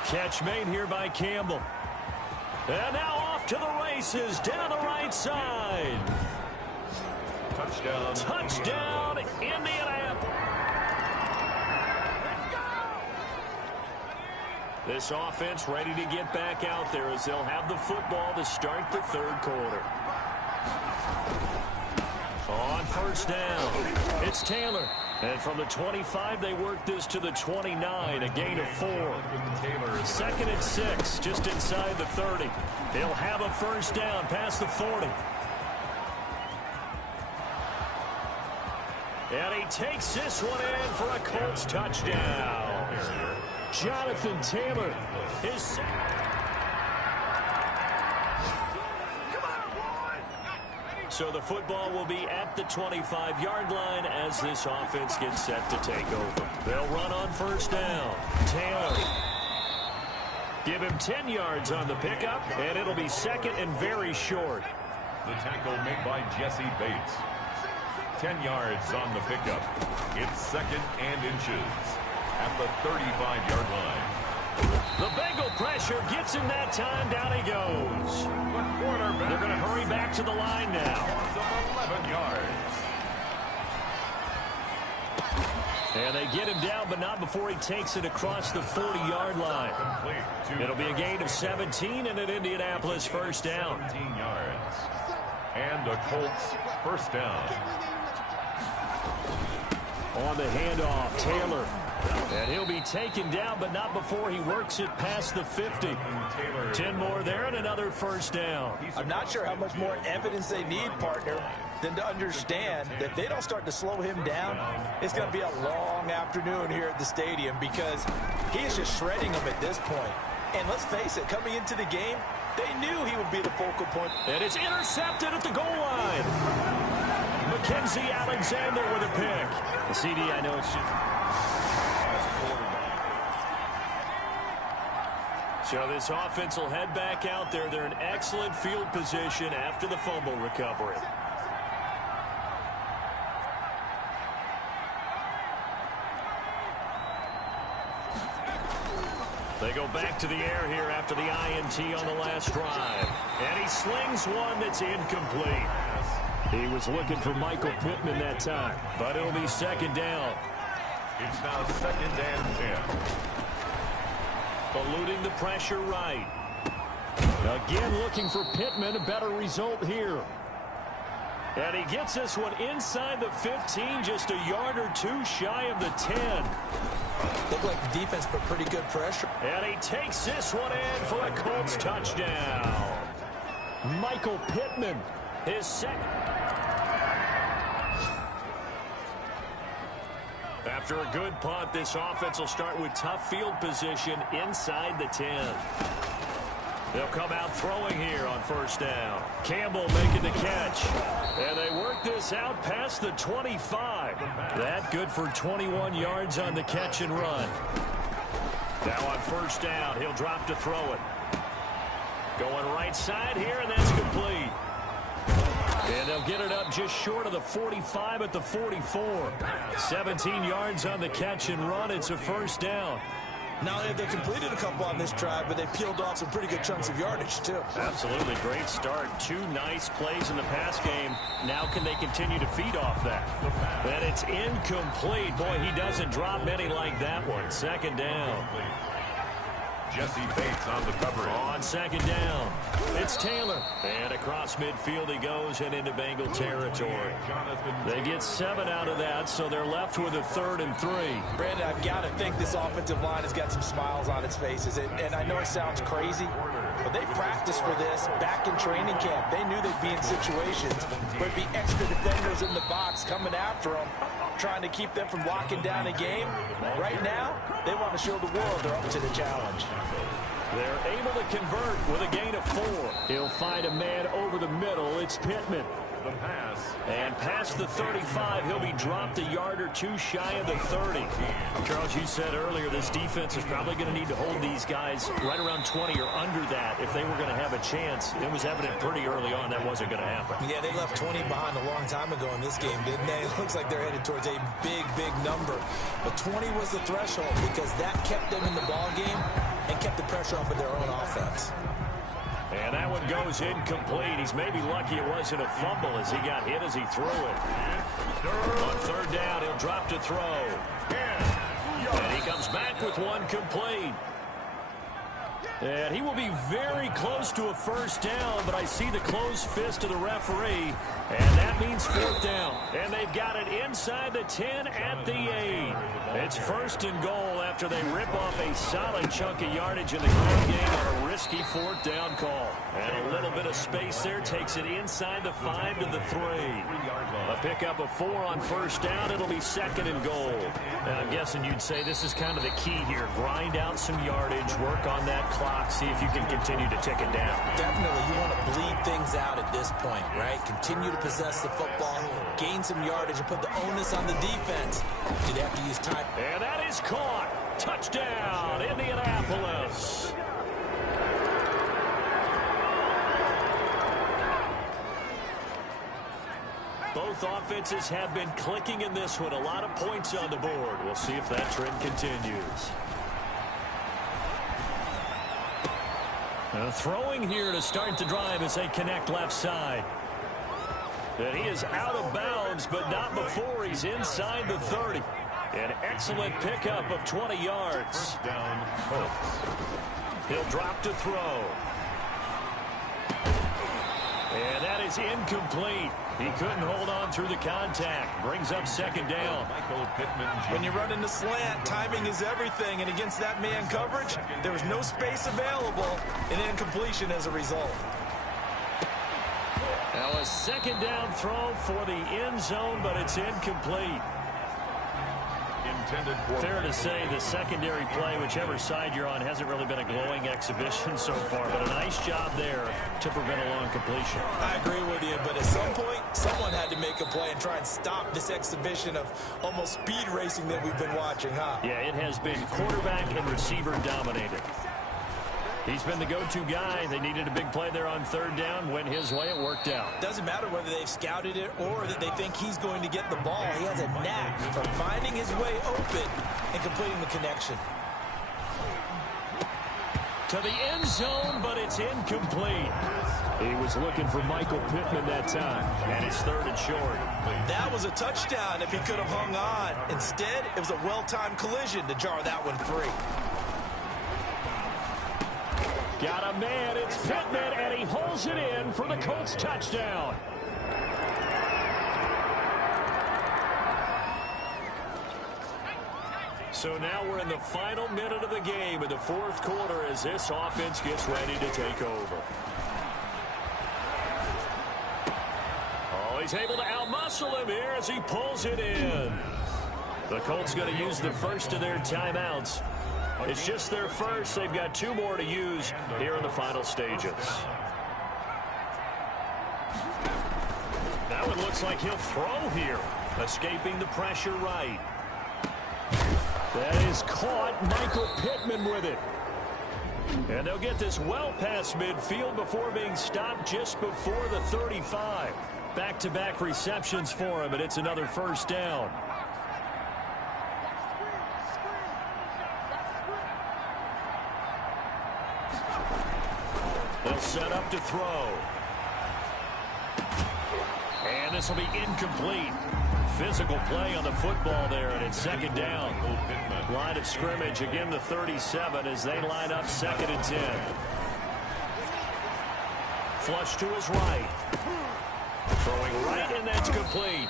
Catch made here by Campbell. And now off to the races down the right side. Touchdown. Touchdown, Indianapolis. This offense ready to get back out there as they'll have the football to start the third quarter. On first down, it's Taylor. And from the 25, they work this to the 29, a gain of 4. 2nd and 6, just inside the 30. They'll have a first down past the 40. And he takes this one in for a Colts touchdown. Jonathan Taylor, his second. So the football will be at the 25-yard line as this offense gets set to take over. They'll run on first down. Taylor. Give him 10 yards on the pickup, and it'll be second and very short. The tackle made by Jesse Bates. 10 yards on the pickup. It's 2nd and inches at the 35-yard line. The Bengal pressure gets him that time. Down he goes. They're going to hurry back to the line now. 11 yards. And they get him down, but not before he takes it across the 40-yard line. It'll be a gain of 17 and an Indianapolis first down. 17 yards. And a Colts first down. On the handoff, Taylor. And he'll be taken down, but not before he works it past the 50. 10 more there and another first down. I'm not sure how much more evidence they need, partner, than to understand that if they don't start to slow him down, it's going to be a long afternoon here at the stadium because he is just shredding them at this point. And let's face it, coming into the game, they knew he would be the focal point. And it's intercepted at the goal line. Mackenzie Alexander with a pick. The CD, I know it's just... So this offense will head back out there. They're in excellent field position after the fumble recovery. They go back to the air here after the INT on the last drive. And he slings one that's incomplete. He was looking for Michael Pittman that time, but it'll be second down. It's now 2nd and 10. Eluding the pressure right. Again looking for Pittman, a better result here. And he gets this one inside the 15, just a yard or two shy of the 10. Looked like the defense put pretty good pressure. And he takes this one in for a Colts touchdown. Michael Pittman, his second. After a good punt, this offense will start with tough field position inside the 10. They'll come out throwing here on first down. Campbell making the catch. And they work this out past the 25. That good for 21 yards on the catch and run. Now on first down, he'll drop to throw it. Going right side here, and that's complete. And they'll get it up just short of the 45 at the 44. 17 yards on the catch and run. It's a first down. Now they completed a couple on this drive, but they peeled off some pretty good chunks of yardage, too. Absolutely. Great start. 2 nice plays in the pass game. Now can they continue to feed off that? And it's incomplete. Boy, he doesn't drop many like that one. Second down. Jesse Bates on the coverage. On second down, it's Taylor. And across midfield he goes and into Bengal territory. They get 7 out of that, so they're left with a 3rd and 3. Brandon, I've got to think this offensive line has got some smiles on its faces. And I know it sounds crazy, but they practiced for this back in training camp. They knew they'd be in situations where there'd be extra defenders in the box coming after them, trying to keep them from locking down a game. Right now, they want to show the world they're up to the challenge. They're able to convert with a gain of 4. He'll find a man over the middle. It's Pittman. The pass. And past the 35, he'll be dropped a yard or two shy of the 30. Charles, you said earlier this defense is probably going to need to hold these guys right around 20 or under that if they were going to have a chance. It was evident pretty early on that wasn't going to happen. Yeah, they left 20 behind a long time ago in this game, didn't they? It looks like they're headed towards a big, big number. But 20 was the threshold because that kept them in the ball game and kept the pressure off of their own offense. And that one goes incomplete. He's maybe lucky it wasn't a fumble as he got hit as he threw it. On third down, he'll drop to throw. And he comes back with one complete. And he will be very close to a first down, but I see the closed fist of the referee, and that means fourth down. And they've got it inside the 10 at the 8. It's first and goal after they rip off a solid chunk of yardage in the ground game on a risky fourth down call. And a little bit of space there takes it inside the 5 to the 3. A pickup of 4 on first down. It'll be second and goal. And I'm guessing you'd say this is kind of the key here. Grind out some yardage, work on that clock, see if you can continue to tick it down. Definitely, you want to bleed things out at this point, right? Continue to possess the football, gain some yardage, and put the onus on the defense. Do they have to use time? And that is caught. Touchdown, Indianapolis. Both offenses have been clicking in this one. A lot of points on the board. We'll see if that trend continues. Throwing here to start the drive as they connect left side. And he is out of bounds, but not before he's inside the 30. An excellent pickup of 20 yards. First down, Colts. He'll drop to throw. And that is incomplete. He couldn't hold on through the contact. Brings up second down. Michael Pittman. When you run into slant, timing is everything. And against that man coverage, there was no space available. An incompletion as a result. Now a second down throw for the end zone, but it's incomplete. Fair to say the secondary play, whichever side you're on, hasn't really been a glowing exhibition so far, but a nice job there to prevent a long completion. I agree with you, but at some point, someone had to make a play and try and stop this exhibition of almost speed racing that we've been watching, huh? Yeah, it has been quarterback and receiver dominated. He's been the go-to guy. They needed a big play there on third down. Went his way. It worked out. Doesn't matter whether they've scouted it or that they think he's going to get the ball. He has a knack for finding his way open and completing the connection. To the end zone, but it's incomplete. He was looking for Michael Pittman that time, and it's third and short. That was a touchdown if he could have hung on. Instead, it was a well-timed collision to jar that one free. Got a man, it's Pittman, and he holds it in for the Colts touchdown. So now we're in the final minute of the game in the fourth quarter as this offense gets ready to take over. Oh, he's able to outmuscle him here as he pulls it in. The Colts going to use the first of their timeouts. It's just their first. They've got 2 more to use here in the final stages. Now it looks like he'll throw here. Escaping the pressure right. That is caught. Michael Pittman with it. And they'll get this well past midfield before being stopped just before the 35. Back-to-back receptions for him, and it's another first down. They'll set up to throw. And this will be incomplete. Physical play on the football there, and it's second down. Line of scrimmage, again the 37 as they line up second and 10. Flush to his right. Throwing right, and that's complete.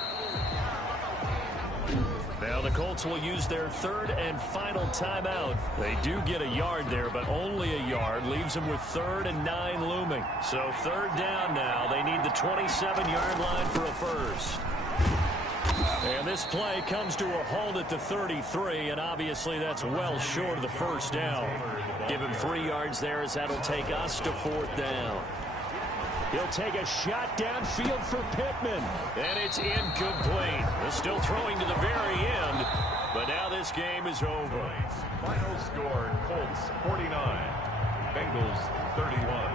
Now the Colts will use their third and final timeout. They do get a yard there, but only a yard. Leaves them with 3rd and 9 looming. So third down now. They need the 27-yard line for a first. And this play comes to a halt at the 33, and obviously that's well short of the first down. Give him 3 yards there as that'll take us to 4th down. He'll take a shot downfield for Pittman. And it's incomplete. They're still throwing to the very end. But now this game is over. Final score, Colts 49, Bengals 31.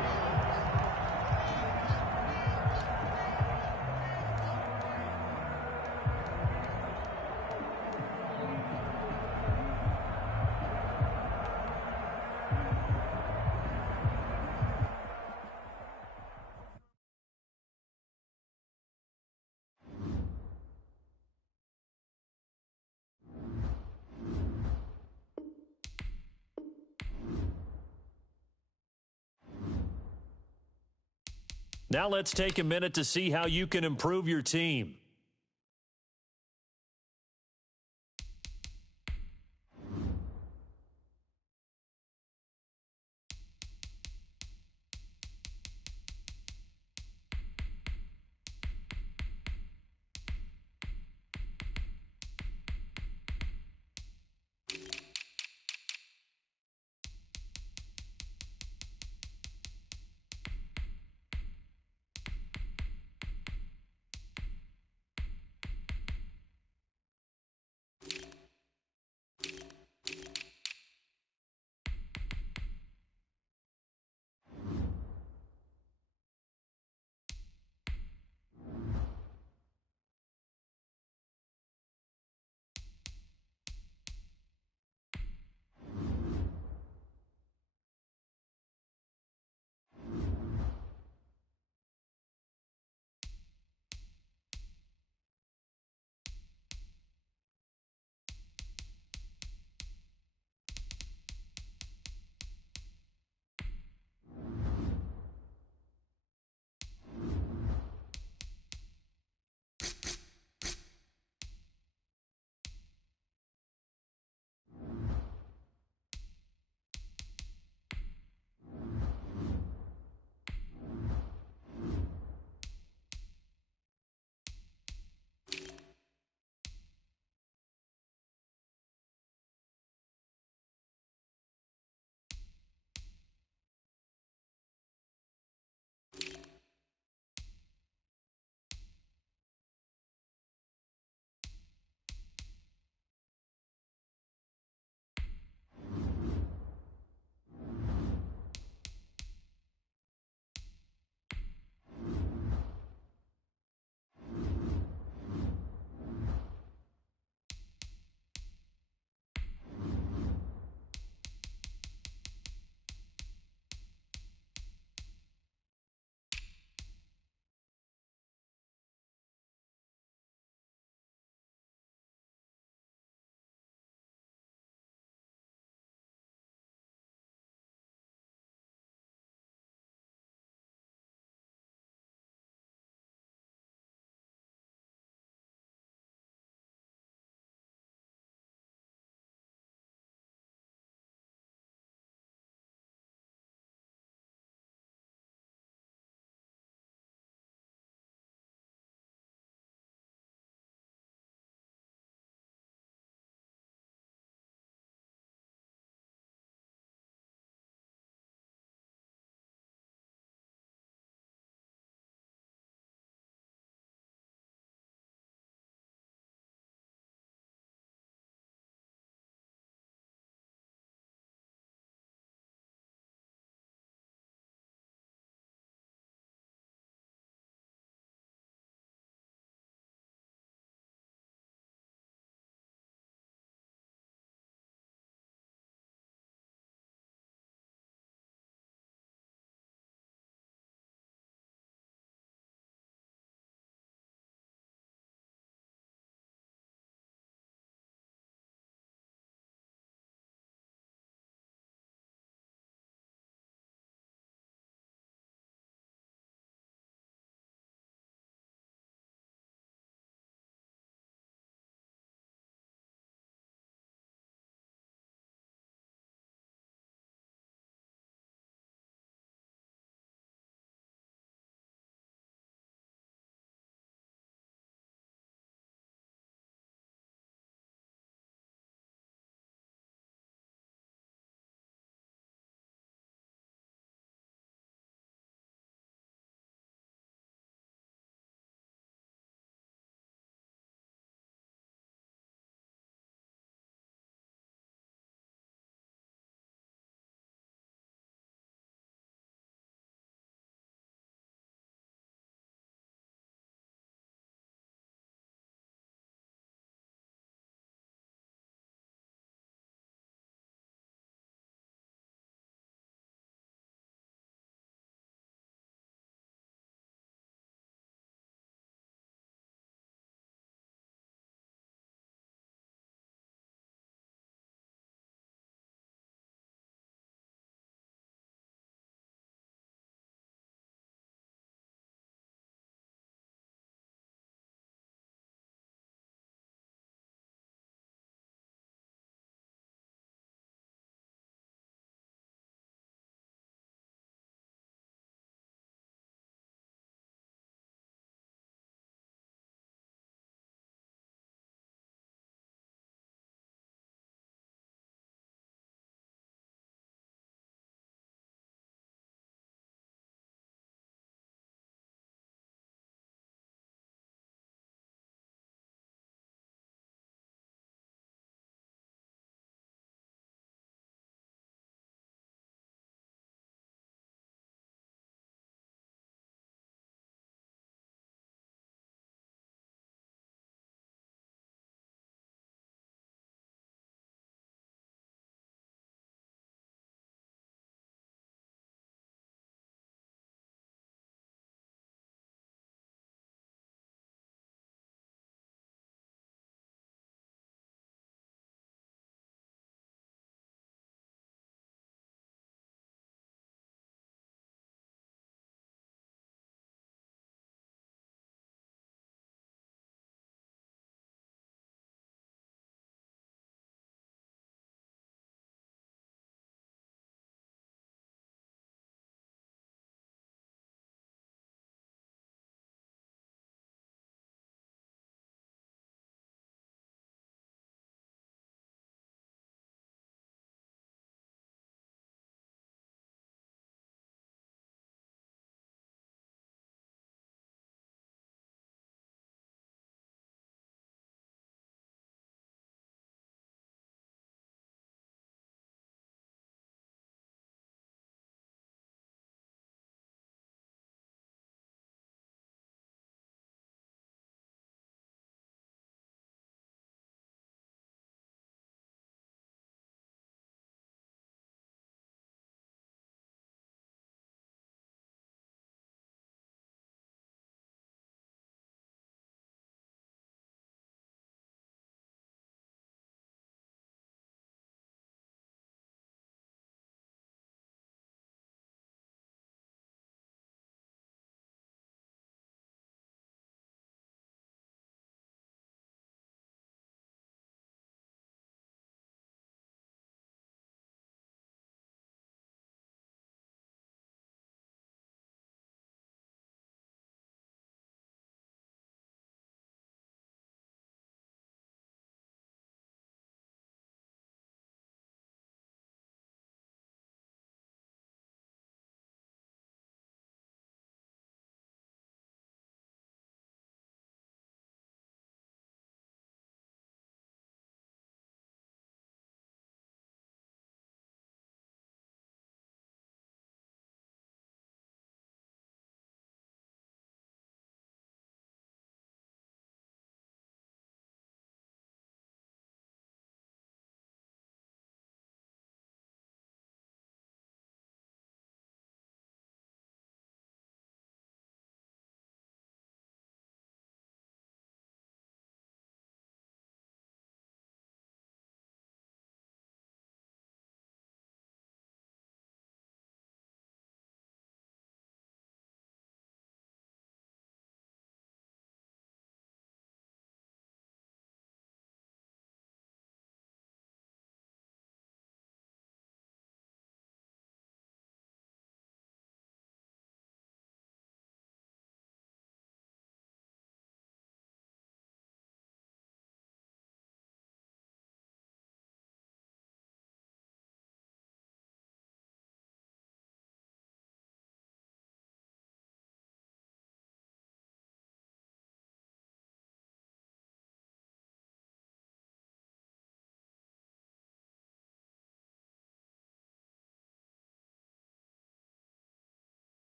Now let's take a minute to see how you can improve your team.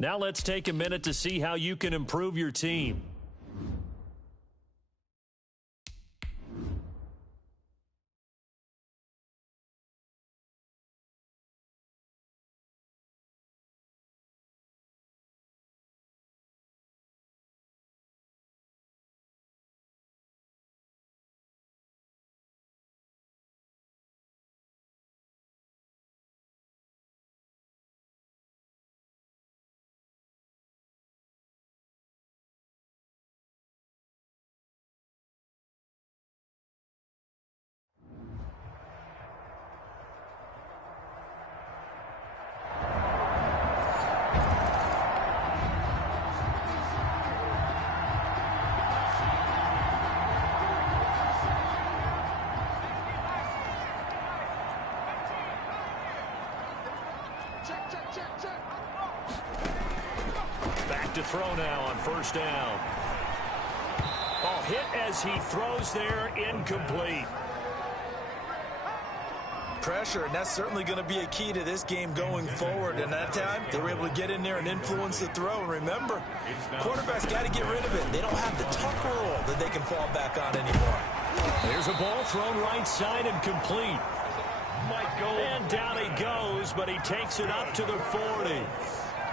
Now let's take a minute to see how you can improve your team. Back to throw now on first down. Oh, hit as he throws there, incomplete. Pressure, and that's certainly going to be a key to this game going forward. And that time, they were able to get in there and influence the throw. And remember, quarterbacks got to get rid of it. They don't have the tuck rule that they can fall back on anymore. There's a ball thrown right side and complete. And down he goes, but he takes it up to the 40.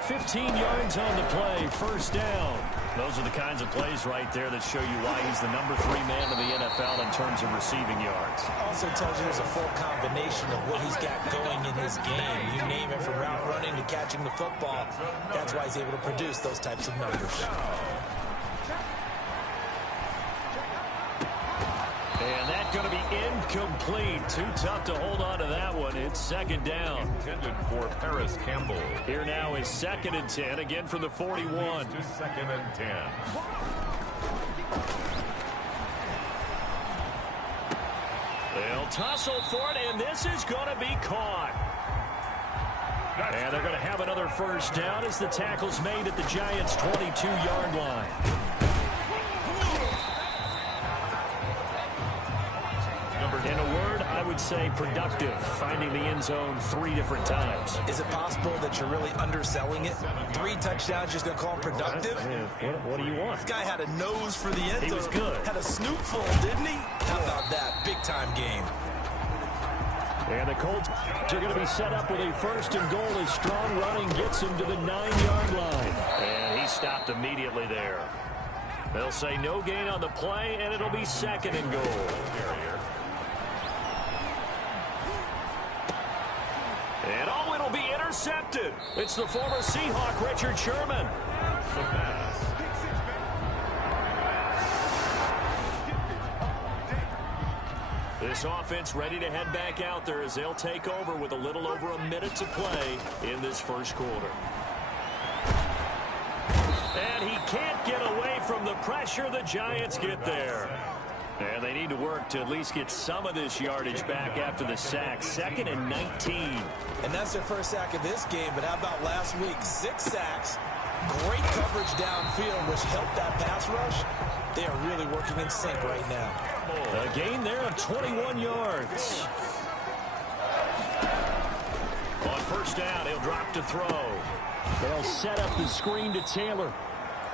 15 yards on the play, first down. Those are the kinds of plays right there that show you why he's the number 3 man in the NFL in terms of receiving yards. Also tells you there's a full combination of what he's got going in his game. You name it, from route running to catching the football. That's why he's able to produce those types of numbers. And that's going to be incomplete. Too tough to hold on to that one. It's second down. Intended for Paris Campbell. Here now is 2nd and 10, again from the 41. To 2nd and 10. They'll tussle for it, and this is going to be caught. And they're going to have another first down as the tackle's made at the Giants' 22-yard line. In a word, I would say productive, finding the end zone 3 different times. Is it possible that you're really underselling it? 3 touchdowns, just going to call him productive? What do you want? This guy had a nose for the end zone. He was good. Had a snootful, didn't he? How about that? Big-time game. And the Colts are going to be set up with a 1st and goal as strong running gets him to the 9-yard line. And he stopped immediately there. They'll say no gain on the play, and it'll be 2nd and goal. And oh, it'll be intercepted. It's the former Seahawk, Richard Sherman. This offense ready to head back out there as they'll take over with a little over a minute to play in this first quarter. And he can't get away from the pressure. The Giants get there. And they need to work to at least get some of this yardage back after the sack. 2nd and 19. And that's their first sack of this game. But how about last week? 6 sacks. Great coverage downfield, which helped that pass rush. They are really working in sync right now. A gain there of 21 yards. On first down, he'll drop to throw. They'll set up the screen to Taylor.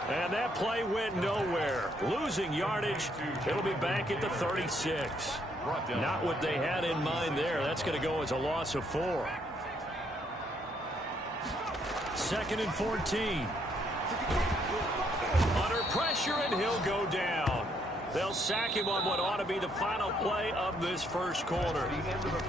And that play went nowhere. Losing yardage. It'll be back at the 36. Not what they had in mind there. That's going to go as a loss of 4. 2nd and 14. Under pressure, and he'll go down. They'll sack him on what ought to be the final play of this first quarter.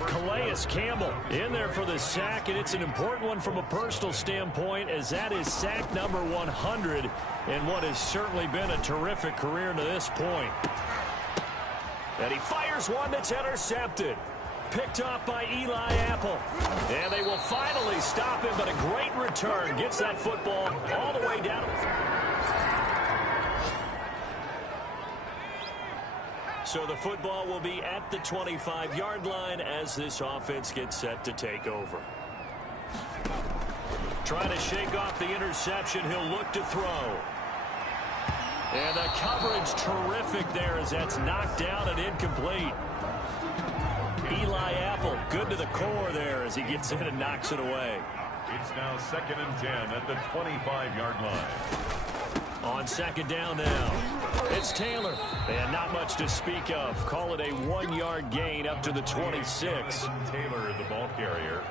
Calais Campbell in there for the sack, and it's an important one from a personal standpoint, as that is sack number 100 in what has certainly been a terrific career to this point. And he fires one that's intercepted. Picked off by Eli Apple. And they will finally stop him, but a great return. Gets that football all the way down. So the football will be at the 25-yard line as this offense gets set to take over. Trying to shake off the interception. He'll look to throw. And the coverage terrific there as that's knocked down and incomplete. Eli Apple, good to the core there as he gets in and knocks it away. It's now 2nd and 10 at the 25-yard line. On 2nd down now, it's Taylor. And not much to speak of. Call it a 1-yard gain up to the 26. Taylor, the ball carrier.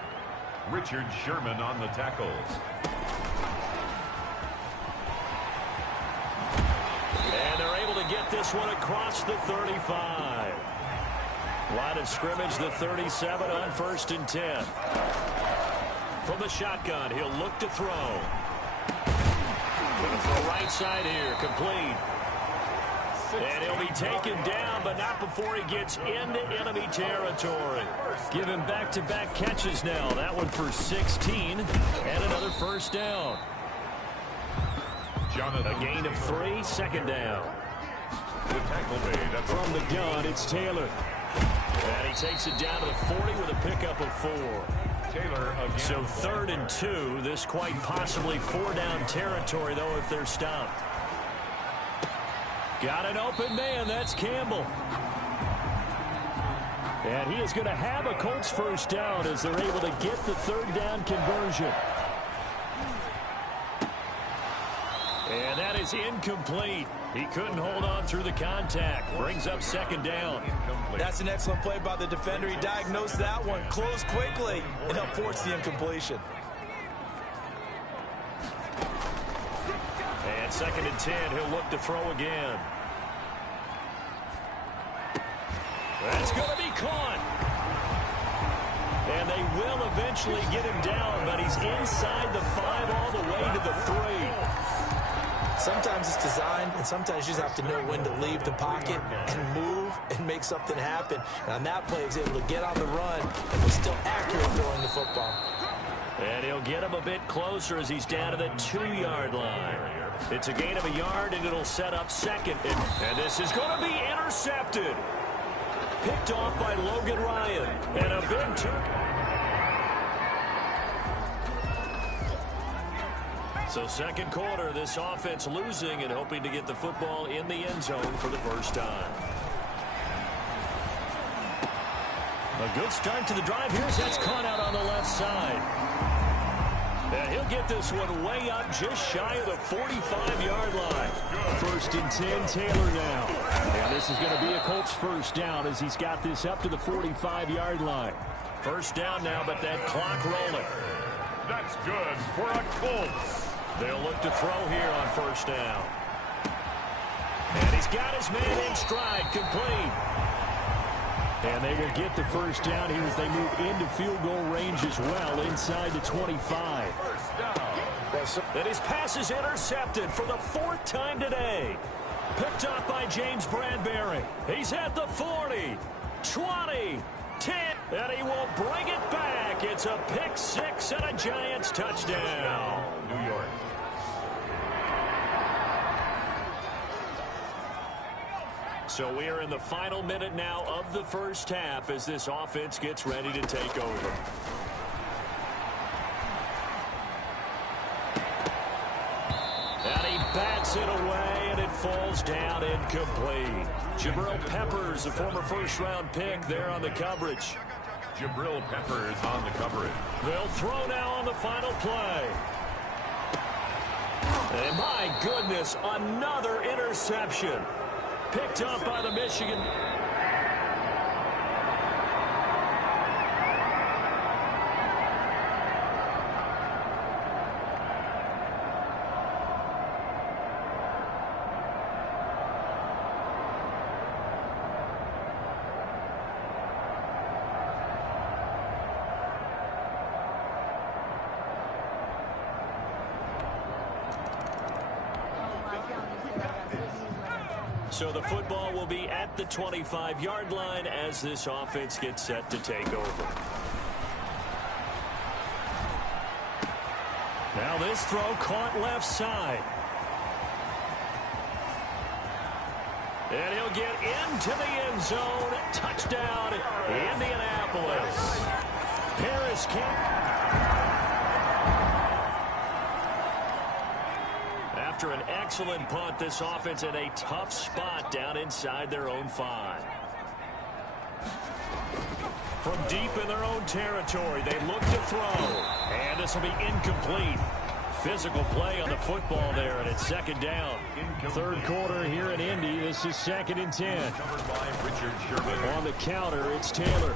Richard Sherman on the tackles. And they're able to get this one across the 35. Line of scrimmage, the 37 on 1st and 10. From the shotgun, he'll look to throw. Going for the right side here, complete. And he'll be taken down, but not before he gets into enemy territory. Give him back-to-back catches now. That one for 16, and another first down. A gain of 3, 2nd down. The tackle made from the gun, it's Taylor. And he takes it down to the 40 with a pickup of 4. Taylor again. So 3rd and 2. This quite possibly 4-down territory, though, if they're stopped. Got an open man. That's Campbell. And he is going to have a Colts first down as they're able to get the 3rd down conversion. And that is incomplete. He couldn't hold on through the contact. Brings up 2nd down. That's an excellent play by the defender. He diagnosed that one, closed quickly, and helped force the incompletion. And 2nd and 10, he'll look to throw again. That's going to be caught. And they will eventually get him down, but he's inside the 5 all the way to the 3. Sometimes it's designed, and sometimes you just have to know when to leave the pocket and move and make something happen. And on that play, he's able to get on the run and was still accurate throwing the football. And he'll get him a bit closer as he's down to the 2-yard line. It's a gain of a yard, and it'll set up 2nd. And this is going to be intercepted. Picked off by Logan Ryan. And a big turn. So 2nd quarter, this offense losing and hoping to get the football in the end zone for the first time. A good start to the drive. Here's that's caught out on the left side. And he'll get this one way up just shy of the 45-yard line. 1st and 10, Taylor now. And this is going to be a Colts first down as he's got this up to the 45-yard line. First down now, but that clock rolling. That's good for a Colts. They'll look to throw here on 1st down. And he's got his man in stride, complete. And they will get the first down here as they move into field goal range as well, inside the 25. First down. And his pass is intercepted for the 4th time today. Picked up by James Bradbury. He's at the 40, 20, 10, and he will bring it back. It's a pick 6 and a Giants touchdown. New York. So we are in the final minute now of the first half as this offense gets ready to take over. And he bats it away, and it falls down incomplete. Jabril Peppers, a former first-round pick, there on the coverage. Jabril Peppers on the coverage. They'll throw now on the final play. And my goodness, another interception. Picked up by the Michigan. So the football will be at the 25-yard line as this offense gets set to take over. Now this throw caught left side. And he'll get into the end zone. Touchdown, Indianapolis. Harris After an excellent punt, this offense in a tough spot down inside their own 5. From deep in their own territory, they look to throw. And this will be incomplete. Physical play on the football there, and it's second down. Third quarter here in Indy. This is 2nd and 10. Covered by Richard Sherman. On the counter, it's Taylor.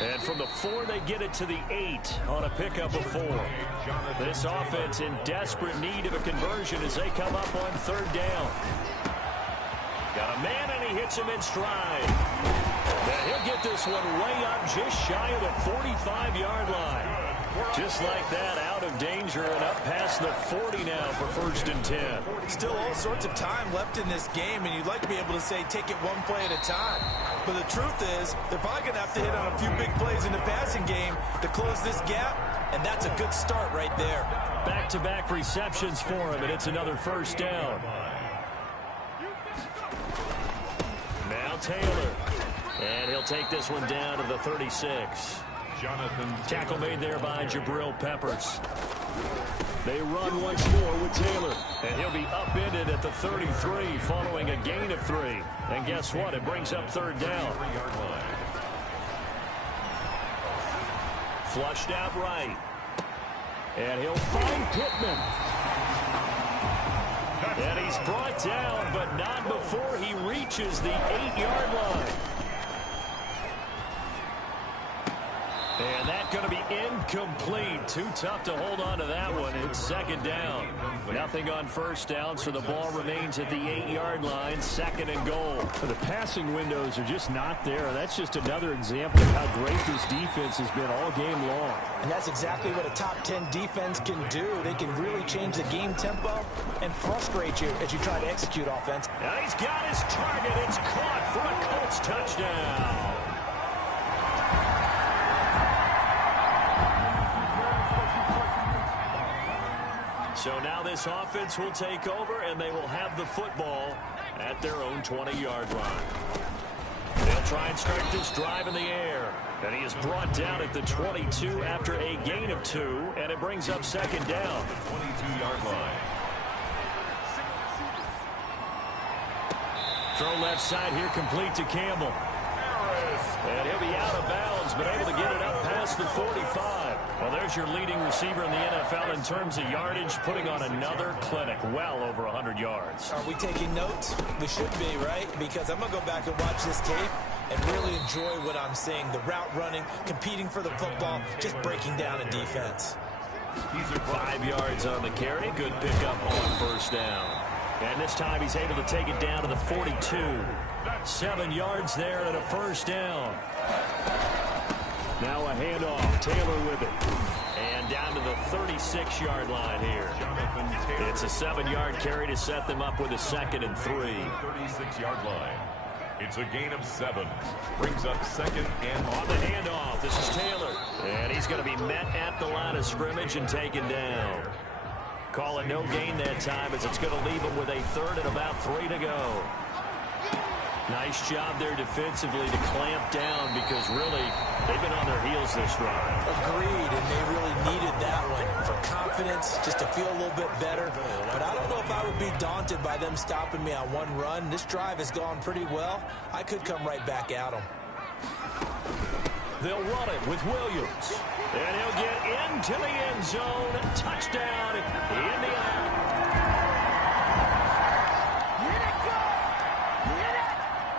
And from the 4, they get it to the 8 on a pickup of 4. This offense in desperate need of a conversion as they come up on 3rd down. Got a man, and he hits him in stride. Now he'll get this one way up just shy of the 45-yard line. Just like that, out of danger and up past the 40 now for 1st and 10. Still all sorts of time left in this game, and you'd like to be able to say take it one play at a time. But the truth is, they're probably going to have to hit on a few big plays in the passing game to close this gap, and that's a good start right there. Back-to-back receptions for him, and it's another 1st down. Now Taylor. And he'll take this one down to the 36. Tackle made there by Jabril Peppers. They run once more with Taylor. And he'll be upended at the 33 following a gain of 3. And guess what? It brings up 3rd down. Flushed out right. And he'll find Pittman. And he's brought down, but not before he reaches the 8-yard line. And that's going to be incomplete. Too tough to hold on to that one. It's 2nd down. Nothing on 1st down, so the ball remains at the 8-yard line, 2nd and goal. The passing windows are just not there. That's just another example of how great this defense has been all game long. And that's exactly what a top 10 defense can do. They can really change the game tempo and frustrate you as you try to execute offense. Now he's got his target. It's caught for a Colts touchdown. So now this offense will take over, and they will have the football at their own 20-yard line. They'll try and start this drive in the air. And he is brought down at the 22 after a gain of 2, and it brings up 2nd down. 22-yard line. Throw left side here, complete to Campbell. And he'll be out of bounds, but able to get it up past the 45. Well, there's your leading receiver in the NFL in terms of yardage, putting on another clinic, well over 100 yards. Are we taking notes? We should be, right? Because I'm going to go back and watch this tape and really enjoy what I'm seeing. The route running, competing for the football, just breaking down a defense. 5 yards on the carry. Good pickup on 1st down. And this time he's able to take it down to the 42. 7 yards there and a 1st down. Now a handoff. Taylor with it. And down to the 36-yard line here. It's a 7-yard carry to set them up with a 2nd and 3. 36-yard line. It's a gain of 7. Brings up 2nd and on the handoff. This is Taylor. And he's going to be met at the line of scrimmage and taken down. Call it no gain that time as it's going to leave him with a 3rd and about 3 to go. Nice job there defensively to clamp down because really they've been on their heels this drive. Agreed, and they really needed that one for confidence, just to feel a little bit better. But I don't know if I would be daunted by them stopping me on one run. This drive has gone pretty well. I could come right back at them. They'll run it with Williams. And he'll get into the end zone. Touchdown, Indiana.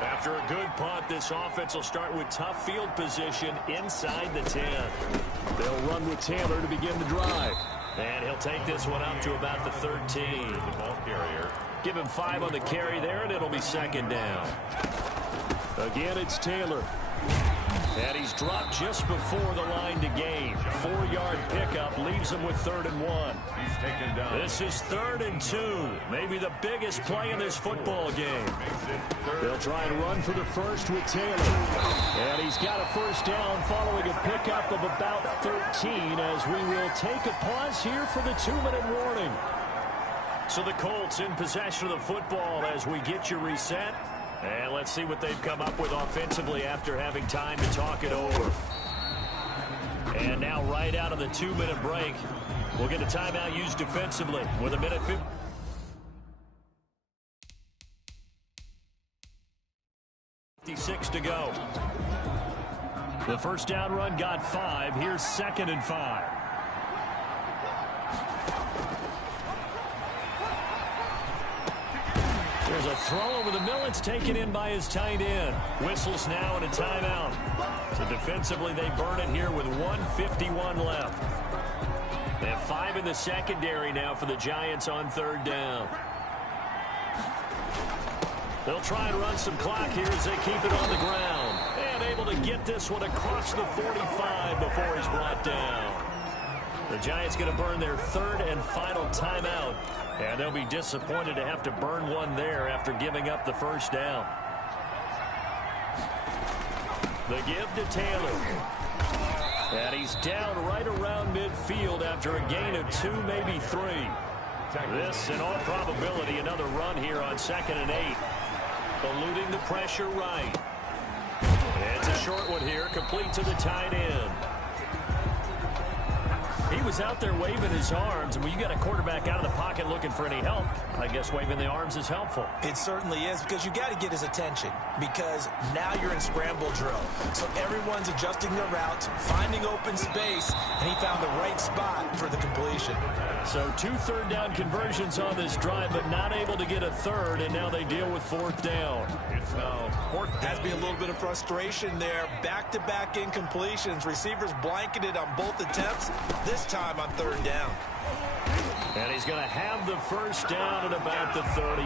After a good punt, this offense will start with tough field position inside the 10. They'll run with Taylor to begin the drive. And he'll take this one up to about the 13. the ball carrier. Give him 5 on the carry there, and it'll be 2nd down. Again, it's Taylor. And he's dropped just before the line to gain. 4-yard pickup leaves him with 3rd and 1. He's taken down. This is 3rd and 2. Maybe the biggest play in this football game. They'll try and run for the first with Taylor. And he's got a 1st down following a pickup of about 13 as we will take a pause here for the 2-minute warning. So the Colts in possession of the football as we get you reset. And let's see what they've come up with offensively after having time to talk it over. And now right out of the 2-minute break, we'll get a timeout used defensively with 1:56 to go. The first down run got 5. Here's 2nd and 5. There's a throw over the middle. It's taken in by his tight end. Whistles now and a timeout. So defensively, they burn it here with 1:51 left. They have 5 in the secondary now for the Giants on 3rd down. They'll try and run some clock here as they keep it on the ground. And able to get this one across the 45 before he's brought down. The Giants going to burn their 3rd and final timeout. And they'll be disappointed to have to burn one there after giving up the first down. The give to Taylor. And he's down right around midfield after a gain of 2, maybe 3. This, in all probability, another run here on 2nd and 8. Eluding the pressure right. It's a short one here, complete to the tight end. He was out there waving his arms, and when you got a quarterback out of the pocket looking for any help, I guess waving the arms is helpful. It certainly is, because you got to get his attention, because now you're in scramble drill. So everyone's adjusting their routes, finding open space, and he found the right spot for the completion. So 2 third down conversions on this drive, but not able to get a 3rd, and now they deal with 4th down. It's now 4th down. Has been a little bit of frustration there. Back-to-back incompletions. Receivers blanketed on both attempts, this time on 3rd down. And he's going to have the first down at about the 38.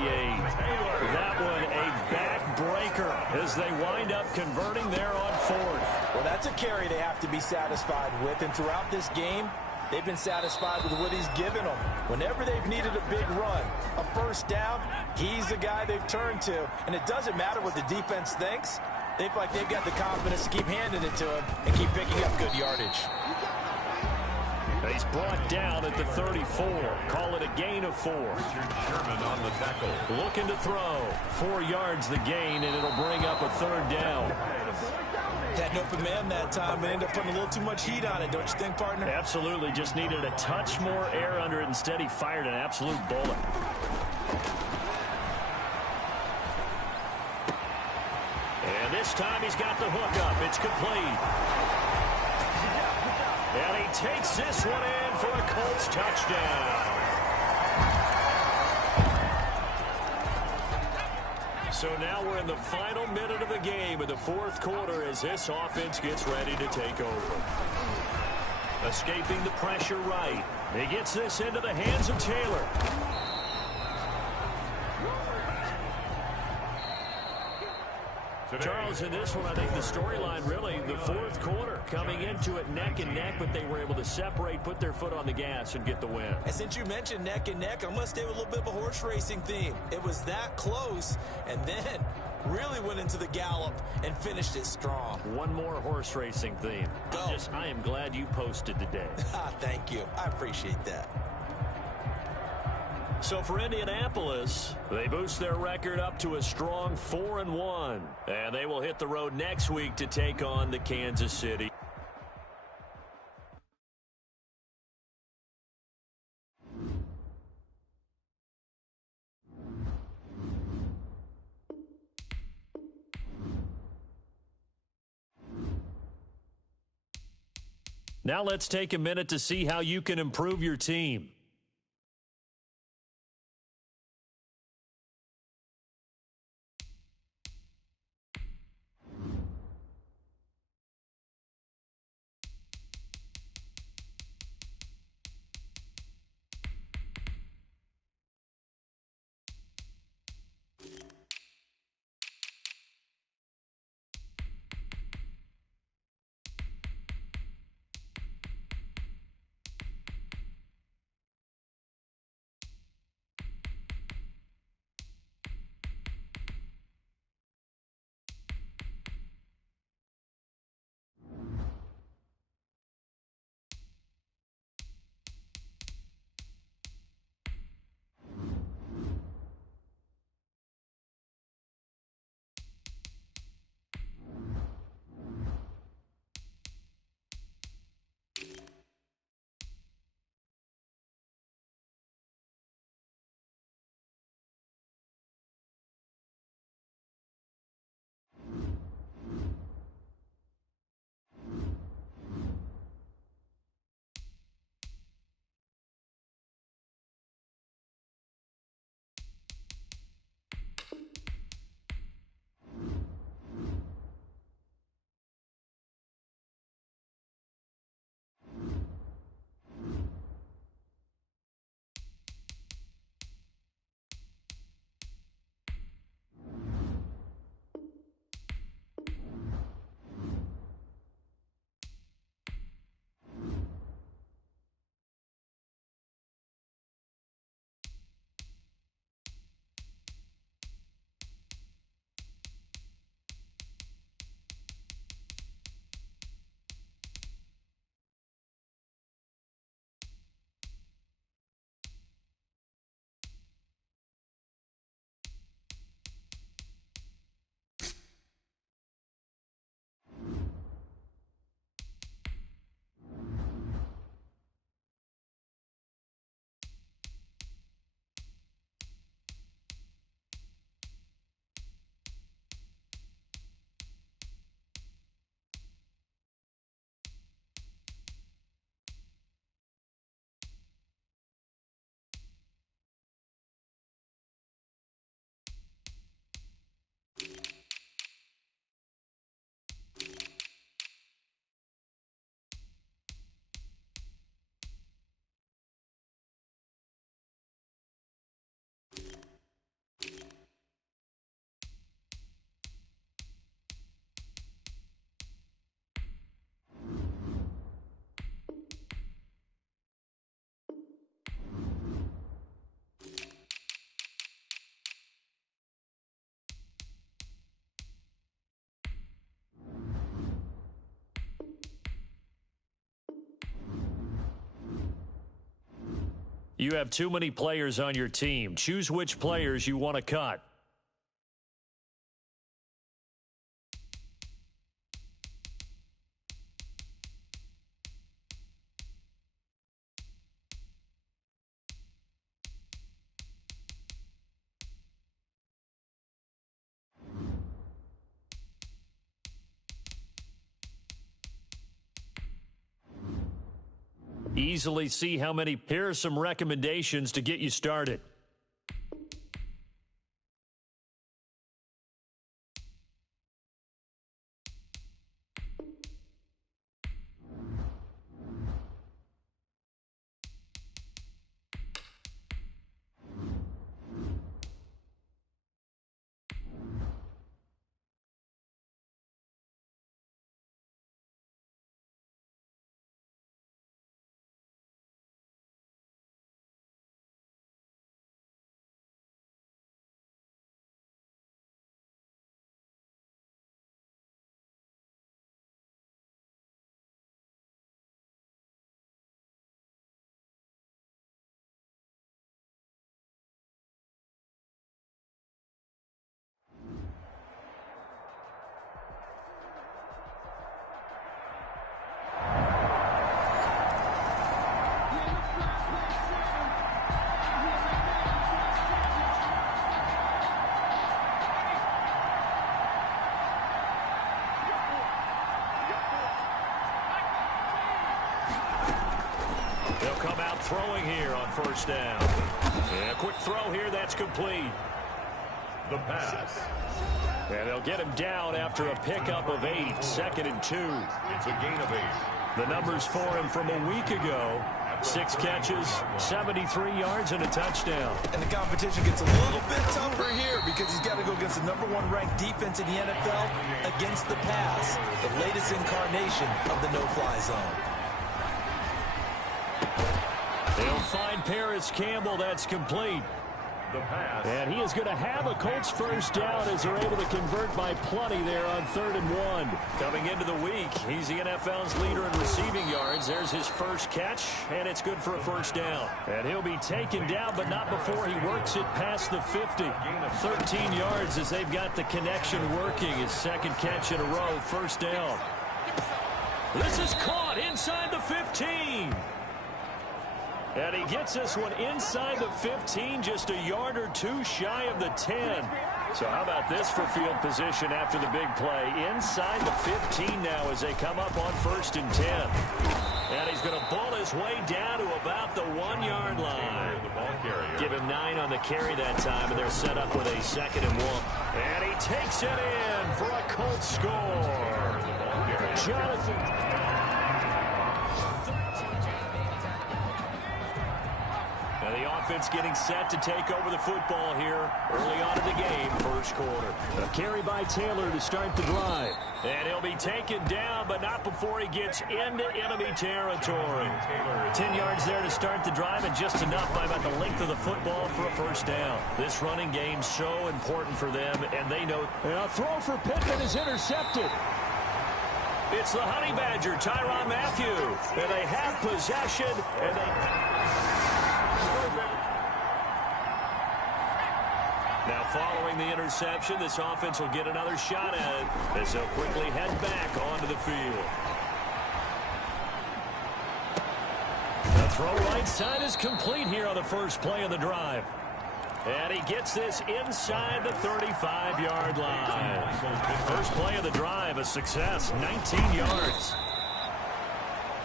That one a backbreaker as they wind up converting there on 4th. Well, that's a carry they have to be satisfied with, and throughout this game, they've been satisfied with what he's given them. Whenever they've needed a big run, a first down, he's the guy they've turned to. And it doesn't matter what the defense thinks. They feel like they've got the confidence to keep handing it to him and keep picking up good yardage. He's brought down at the 34. Call it a gain of 4. Richard Sherman on the tackle. Looking to throw. 4 yards the gain, and it'll bring up a 3rd down. Had an open man that time, but ended up putting a little too much heat on it, don't you think, partner? Absolutely. Just needed a touch more air under it. Instead, he fired an absolute bullet. And this time he's got the hook up. It's complete. And he takes this one in for a Colts touchdown. So now we're in the final minute of the game in the 4th quarter as this offense gets ready to take over. Escaping the pressure right. He gets this into the hands of Taylor. Charles, in this one, I think the storyline really, the 4th quarter, coming into it neck and neck, but they were able to separate, put their foot on the gas, and get the win. And since you mentioned neck and neck, I'm going to stay with a little bit of a horse racing theme. It was that close, and then really went into the gallop and finished it strong. One more horse racing theme. Go. I am glad you posted today. Thank you. I appreciate that. So for Indianapolis, they boost their record up to a strong 4-1. And they will hit the road next week to take on the Kansas City. Now let's take a minute to see how you can improve your team. You have too many players on your team. Choose which players you want to cut. Easily see how many. Here are some recommendations to get you started. They'll come out throwing here on first down. And a quick throw here, that's complete. The pass. And they'll get him down after a pickup of 8, 2nd and 2. It's a gain of 8. The numbers for him from a week ago: 6 catches, 73 yards, and a touchdown. And the competition gets a little bit tougher here because he's got to go against the #1 ranked defense in the NFL against the pass, the latest incarnation of the no-fly zone. They'll find Paris Campbell. That's complete. The pass. And he is going to have a Colts first down as they're able to convert by plenty there on 3rd and 1. Coming into the week, he's the NFL's leader in receiving yards. There's his first catch, and it's good for a first down. And he'll be taken down, but not before he works it past the 50. 13 yards as they've got the connection working. His second catch in a row, first down. This is caught inside the 15. And he gets this one inside the 15, just a yard or 2 shy of the 10. So how about this for field position after the big play? Inside the 15 now as they come up on 1st and 10. And he's going to ball his way down to about the 1-yard line. Give him 9 on the carry that time, and they're set up with a 2nd and 1. And he takes it in for a Colts score. Jonathan. The offense getting set to take over the football here early on in the game, first quarter. A carry by Taylor to start the drive. And he'll be taken down, but not before he gets into enemy territory. 10 yards there to start the drive, and just enough by about the length of the football for a first down. This running game so important for them, and they know. And a throw for Pittman is intercepted. It's the Honey Badger, Tyrann Mathieu. And they have possession, and they... Now, following the interception, this offense will get another shot at it as they'll quickly head back onto the field. The throw right side is complete here on the first play of the drive. And he gets this inside the 35-yard line. First play of the drive, a success, 19 yards.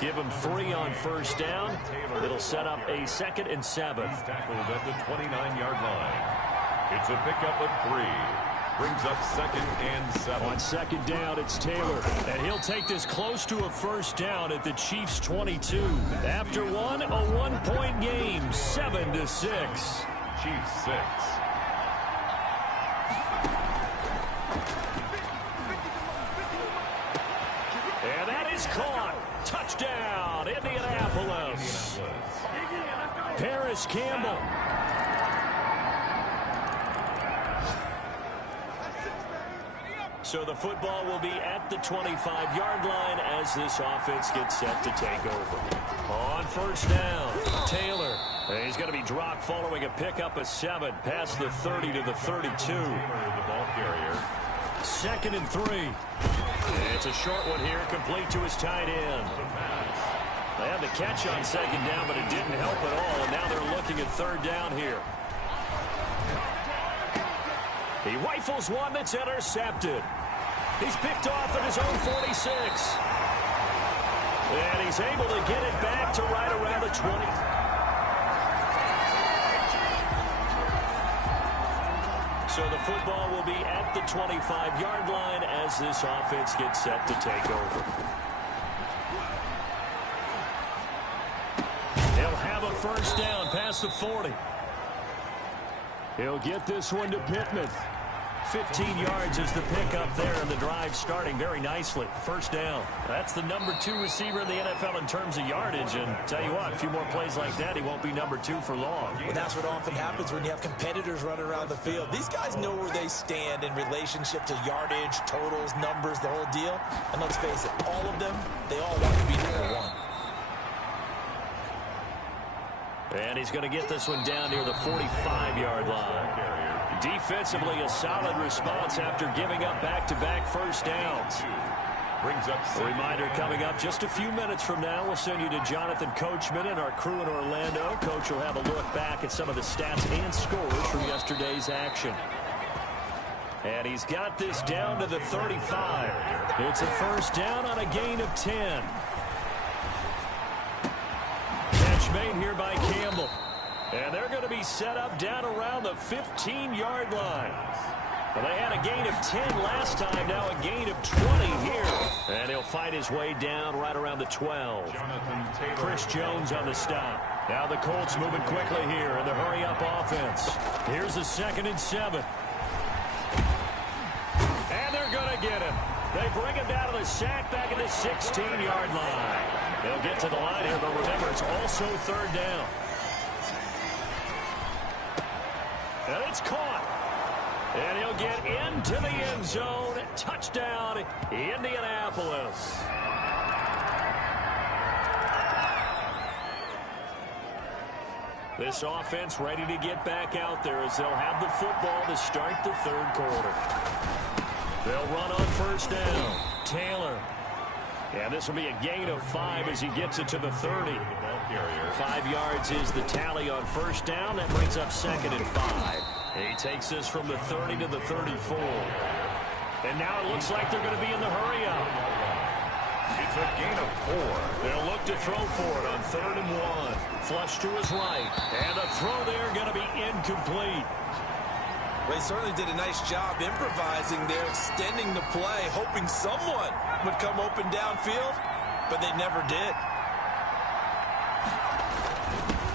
Give him 3 on first down. It'll set up a 2nd and 7. He's tackled at the 29-yard line. It's a pickup of 3. Brings up 2nd and 7. On 2nd down, it's Taylor. And he'll take this close to a first down at the Chiefs' 22. After a 1-point game, 7-6. Chiefs 6. And that is caught. Touchdown, Indianapolis. Paris Campbell. So the football will be at the 25-yard line as this offense gets set to take over. On first down, Taylor. He's going to be dropped following a pickup of 7 past the 30 to the 32. The ball carrier. 2nd and 3. It's a short one here, complete to his tight end. They had the catch on 2nd down, but it didn't help at all, and now they're looking at 3rd down here. He rifles one that's intercepted. He's picked off at his own 46. And he's able to get it back to right around the 20. So the football will be at the 25-yard line as this offense gets set to take over. He'll have a first down past the 40. He'll get this one to Pittman. 15 yards is the pickup there, and the drive starting very nicely. First down. That's the number 2 receiver in the NFL in terms of yardage, and tell you what, a few more plays like that, he won't be number 2 for long. Well, that's what often happens when you have competitors running around the field. These guys know where they stand in relationship to yardage, totals, numbers, the whole deal. And let's face it, all of them, they all want to be number 1. And he's going to get this one down near the 45-yard line. Defensively, a solid response after giving up back-to-back first downs. Brings up A reminder coming up just a few minutes from now. We'll send you to Jonathan Coachman and our crew in Orlando. Coach will have a look back at some of the stats and scores from yesterday's action. And he's got this down to the 35. It's a first down on a gain of 10. Catch made here by Campbell. And they're going to be set up down around the 15-yard line. Well, they had a gain of 10 last time, now a gain of 20 here. And he'll fight his way down right around the 12. Chris Jones on the stop. Now the Colts moving quickly here in the hurry-up offense. Here's a 2nd and 7. And they're going to get him. They bring him down to the sack back at the 16-yard line. They'll get to the line here, but remember, it's also 3rd down. And it's caught. And he'll get into the end zone. Touchdown, Indianapolis. This offense ready to get back out there as they'll have the football to start the 3rd quarter. They'll run on first down. Taylor. And this will be a gain of 5 as he gets it to the 30. 5 yards is the tally on first down. That brings up 2nd and 5. He takes this from the 30 to the 34. And now it looks like they're going to be in the hurry-up. It's a gain of 4. They'll look to throw for it on 3rd and 1. Flush to his right. And the throw there going to be incomplete. They certainly did a nice job improvising there, extending the play, hoping someone would come open downfield, but they never did.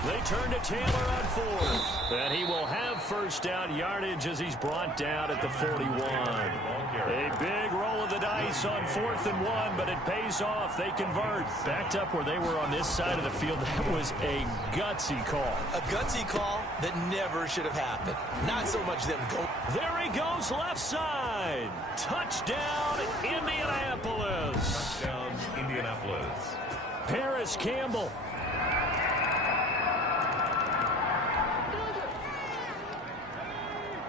They turn to Taylor on 4th. And he will have first down yardage as he's brought down at the 41. A big roll of the dice on 4th and 1, but it pays off. They convert. Backed up where they were on this side of the field. That was a gutsy call. A gutsy call that never should have happened. Not so much them go. There he goes, left side. Touchdown, Indianapolis. Touchdown, Indianapolis. Paris Campbell.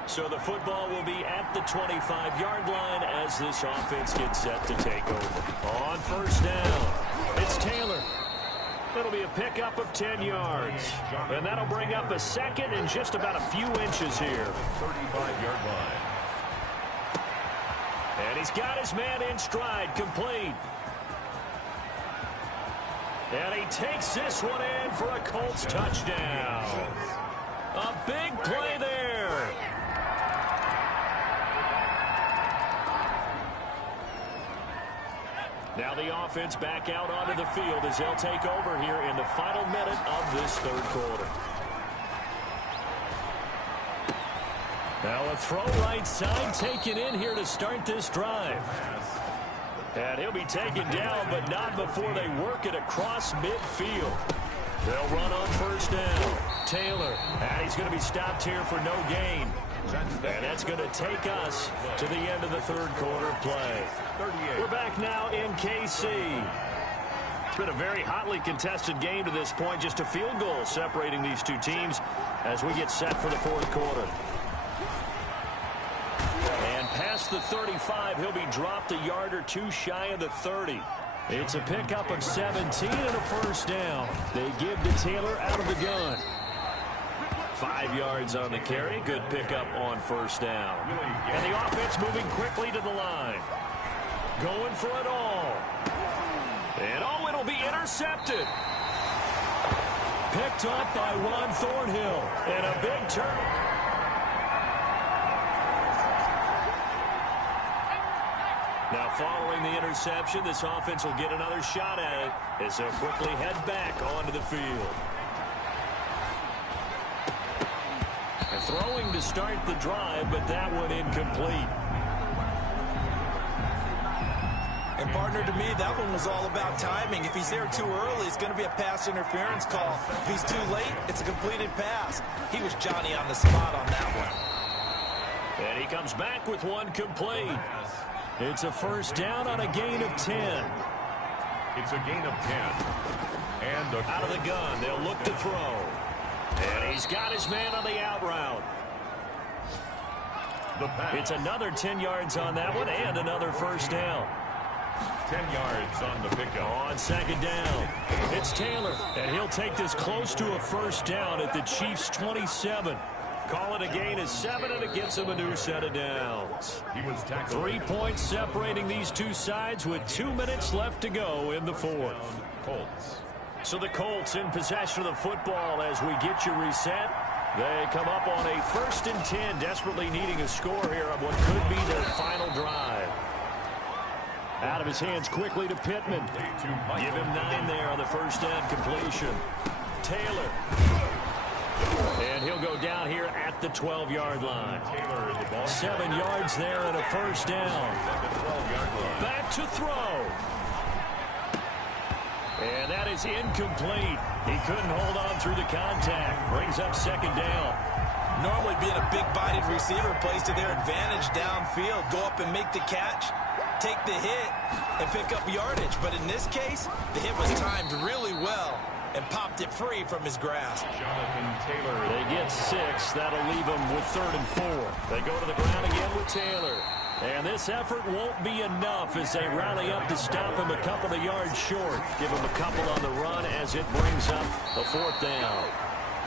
So the football will be at the 25-yard line as this offense gets set to take over. On first down, it's Taylor. It'll be a pickup of 10 yards. And that'll bring up a 2nd and just about a few inches here. 35-yard line. And he's got his man in stride, complete. And he takes this one in for a Colts touchdown. A big play there. Now the offense back out onto the field as they'll take over here in the final minute of this 3rd quarter. Now a throw right side taken in here to start this drive. And he'll be taken down, but not before they work it across midfield. They'll run on first down. Taylor, and he's going to be stopped here for no gain. And that's going to take us to the end of the third quarter play. We're back now in KC. It's been a very hotly contested game to this point. Just a field goal separating these two teams as we get set for the fourth quarter. And past the 35, he'll be dropped a yard or two shy of the 30. It's a pickup of 17 and a first down. They give to Taylor out of the gun. 5 yards on the carry. Good pickup on first down. And the offense moving quickly to the line. Going for it all. And oh, it'll be intercepted. Picked up by Ron Thornhill. And a big turn. Now following the interception, this offense will get another shot at it as they'll quickly head back onto the field. And throwing to start the drive, but that one incomplete. And partner, to me, that one was all about timing. If he's there too early, it's going to be a pass interference call. If he's too late, it's a completed pass. He was Johnny on the spot on that one. And he comes back with one complete. It's a first down on a gain of 10. It's a gain of 10. And out of the gun, they'll look to throw. And he's got his man on the out route. It's another 10 yards on that one and another first down. 10 yards on the pickup. On second down, it's Taylor, and he'll take this close to a first down at the Chiefs' 27. Call it a gain of 7, and it gets him a new set of downs. He was tackled. 3 points separating these two sides with 2 minutes left to go in the fourth. Colts. So the Colts in possession of the football as we get you reset. They come up on a 1st and 10, desperately needing a score here on what could be their final drive. Out of his hands quickly to Pittman. Give him 9 there on the first down completion. Taylor. And he'll go down here at the 12-yard line. 7 yards there and a first down. Back to throw. And that is incomplete. He couldn't hold on through the contact. Brings up second down. Normally being a big-bodied receiver plays to their advantage downfield. Go up and make the catch, take the hit, and pick up yardage. But in this case, the hit was timed really well and popped it free from his grasp. Jonathan Taylor. They get 6. That'll leave them with 3rd and 4. They go to the ground again with Taylor. And this effort won't be enough as they rally up to stop him a couple of yards short. Give him a couple on the run as it brings up a 4th down.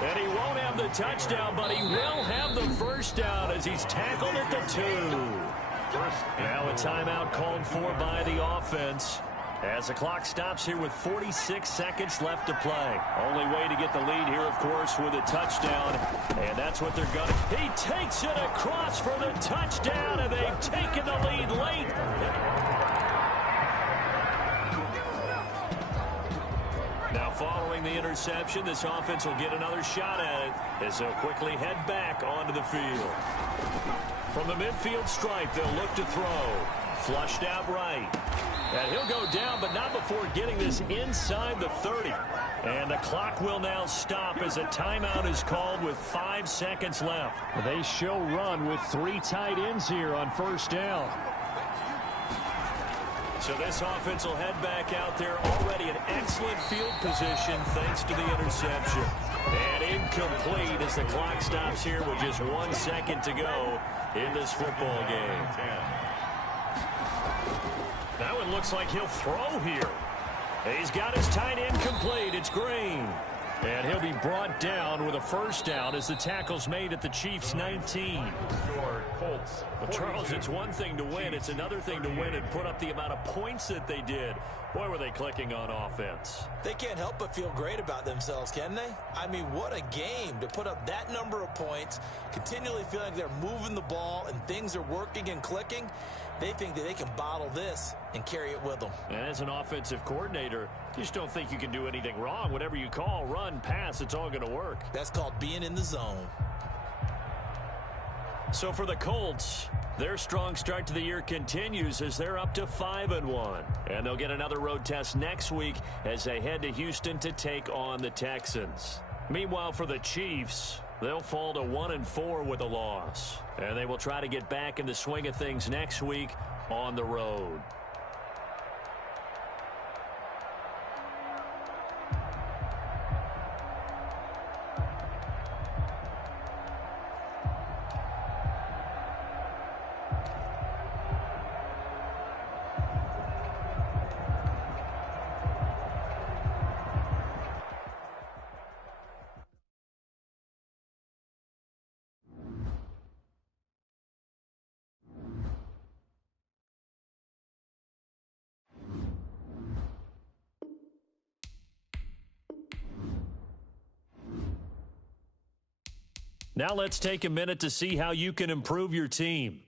And he won't have the touchdown, but he will have the first down as he's tackled at the 2. Now a timeout called for by the offense as the clock stops here with 46 seconds left to play. Only way to get the lead here, of course, with a touchdown. And that's what they're going to. He takes it across for the touchdown, and they've taken the lead late. Now following the interception, this offense will get another shot at it as they'll quickly head back onto the field. From the midfield stripe, they'll look to throw. Flushed out right. And he'll go down, but not before getting this inside the 30. And the clock will now stop as a timeout is called with 5 seconds left. They show run with 3 tight ends here on first down. So this offense will head back out there, already in excellent field position thanks to the interception. And incomplete as the clock stops here with just 1 second to go in this football game. That one looks like he'll throw here. He's got his tight end complete. It's Green. And he'll be brought down with a first down as the tackle's made at the Chiefs' 19. Colts. Well, Charles, it's one thing to win. It's another thing to win and put up the amount of points that they did. Boy, were they clicking on offense. They can't help but feel great about themselves, can they? I mean, what a game to put up that number of points, continually feeling like they're moving the ball and things are working and clicking. They think that they can bottle this and carry it with them. And as an offensive coordinator, you just don't think you can do anything wrong. Whatever you call, run, pass, it's all going to work. That's called being in the zone. So for the Colts, their strong start to the year continues as they're up to 5-1. And they'll get another road test next week as they head to Houston to take on the Texans. Meanwhile, for the Chiefs, they'll fall to 1-4 with a loss. And they will try to get back in the swing of things next week on the road. Now let's take a minute to see how you can improve your team.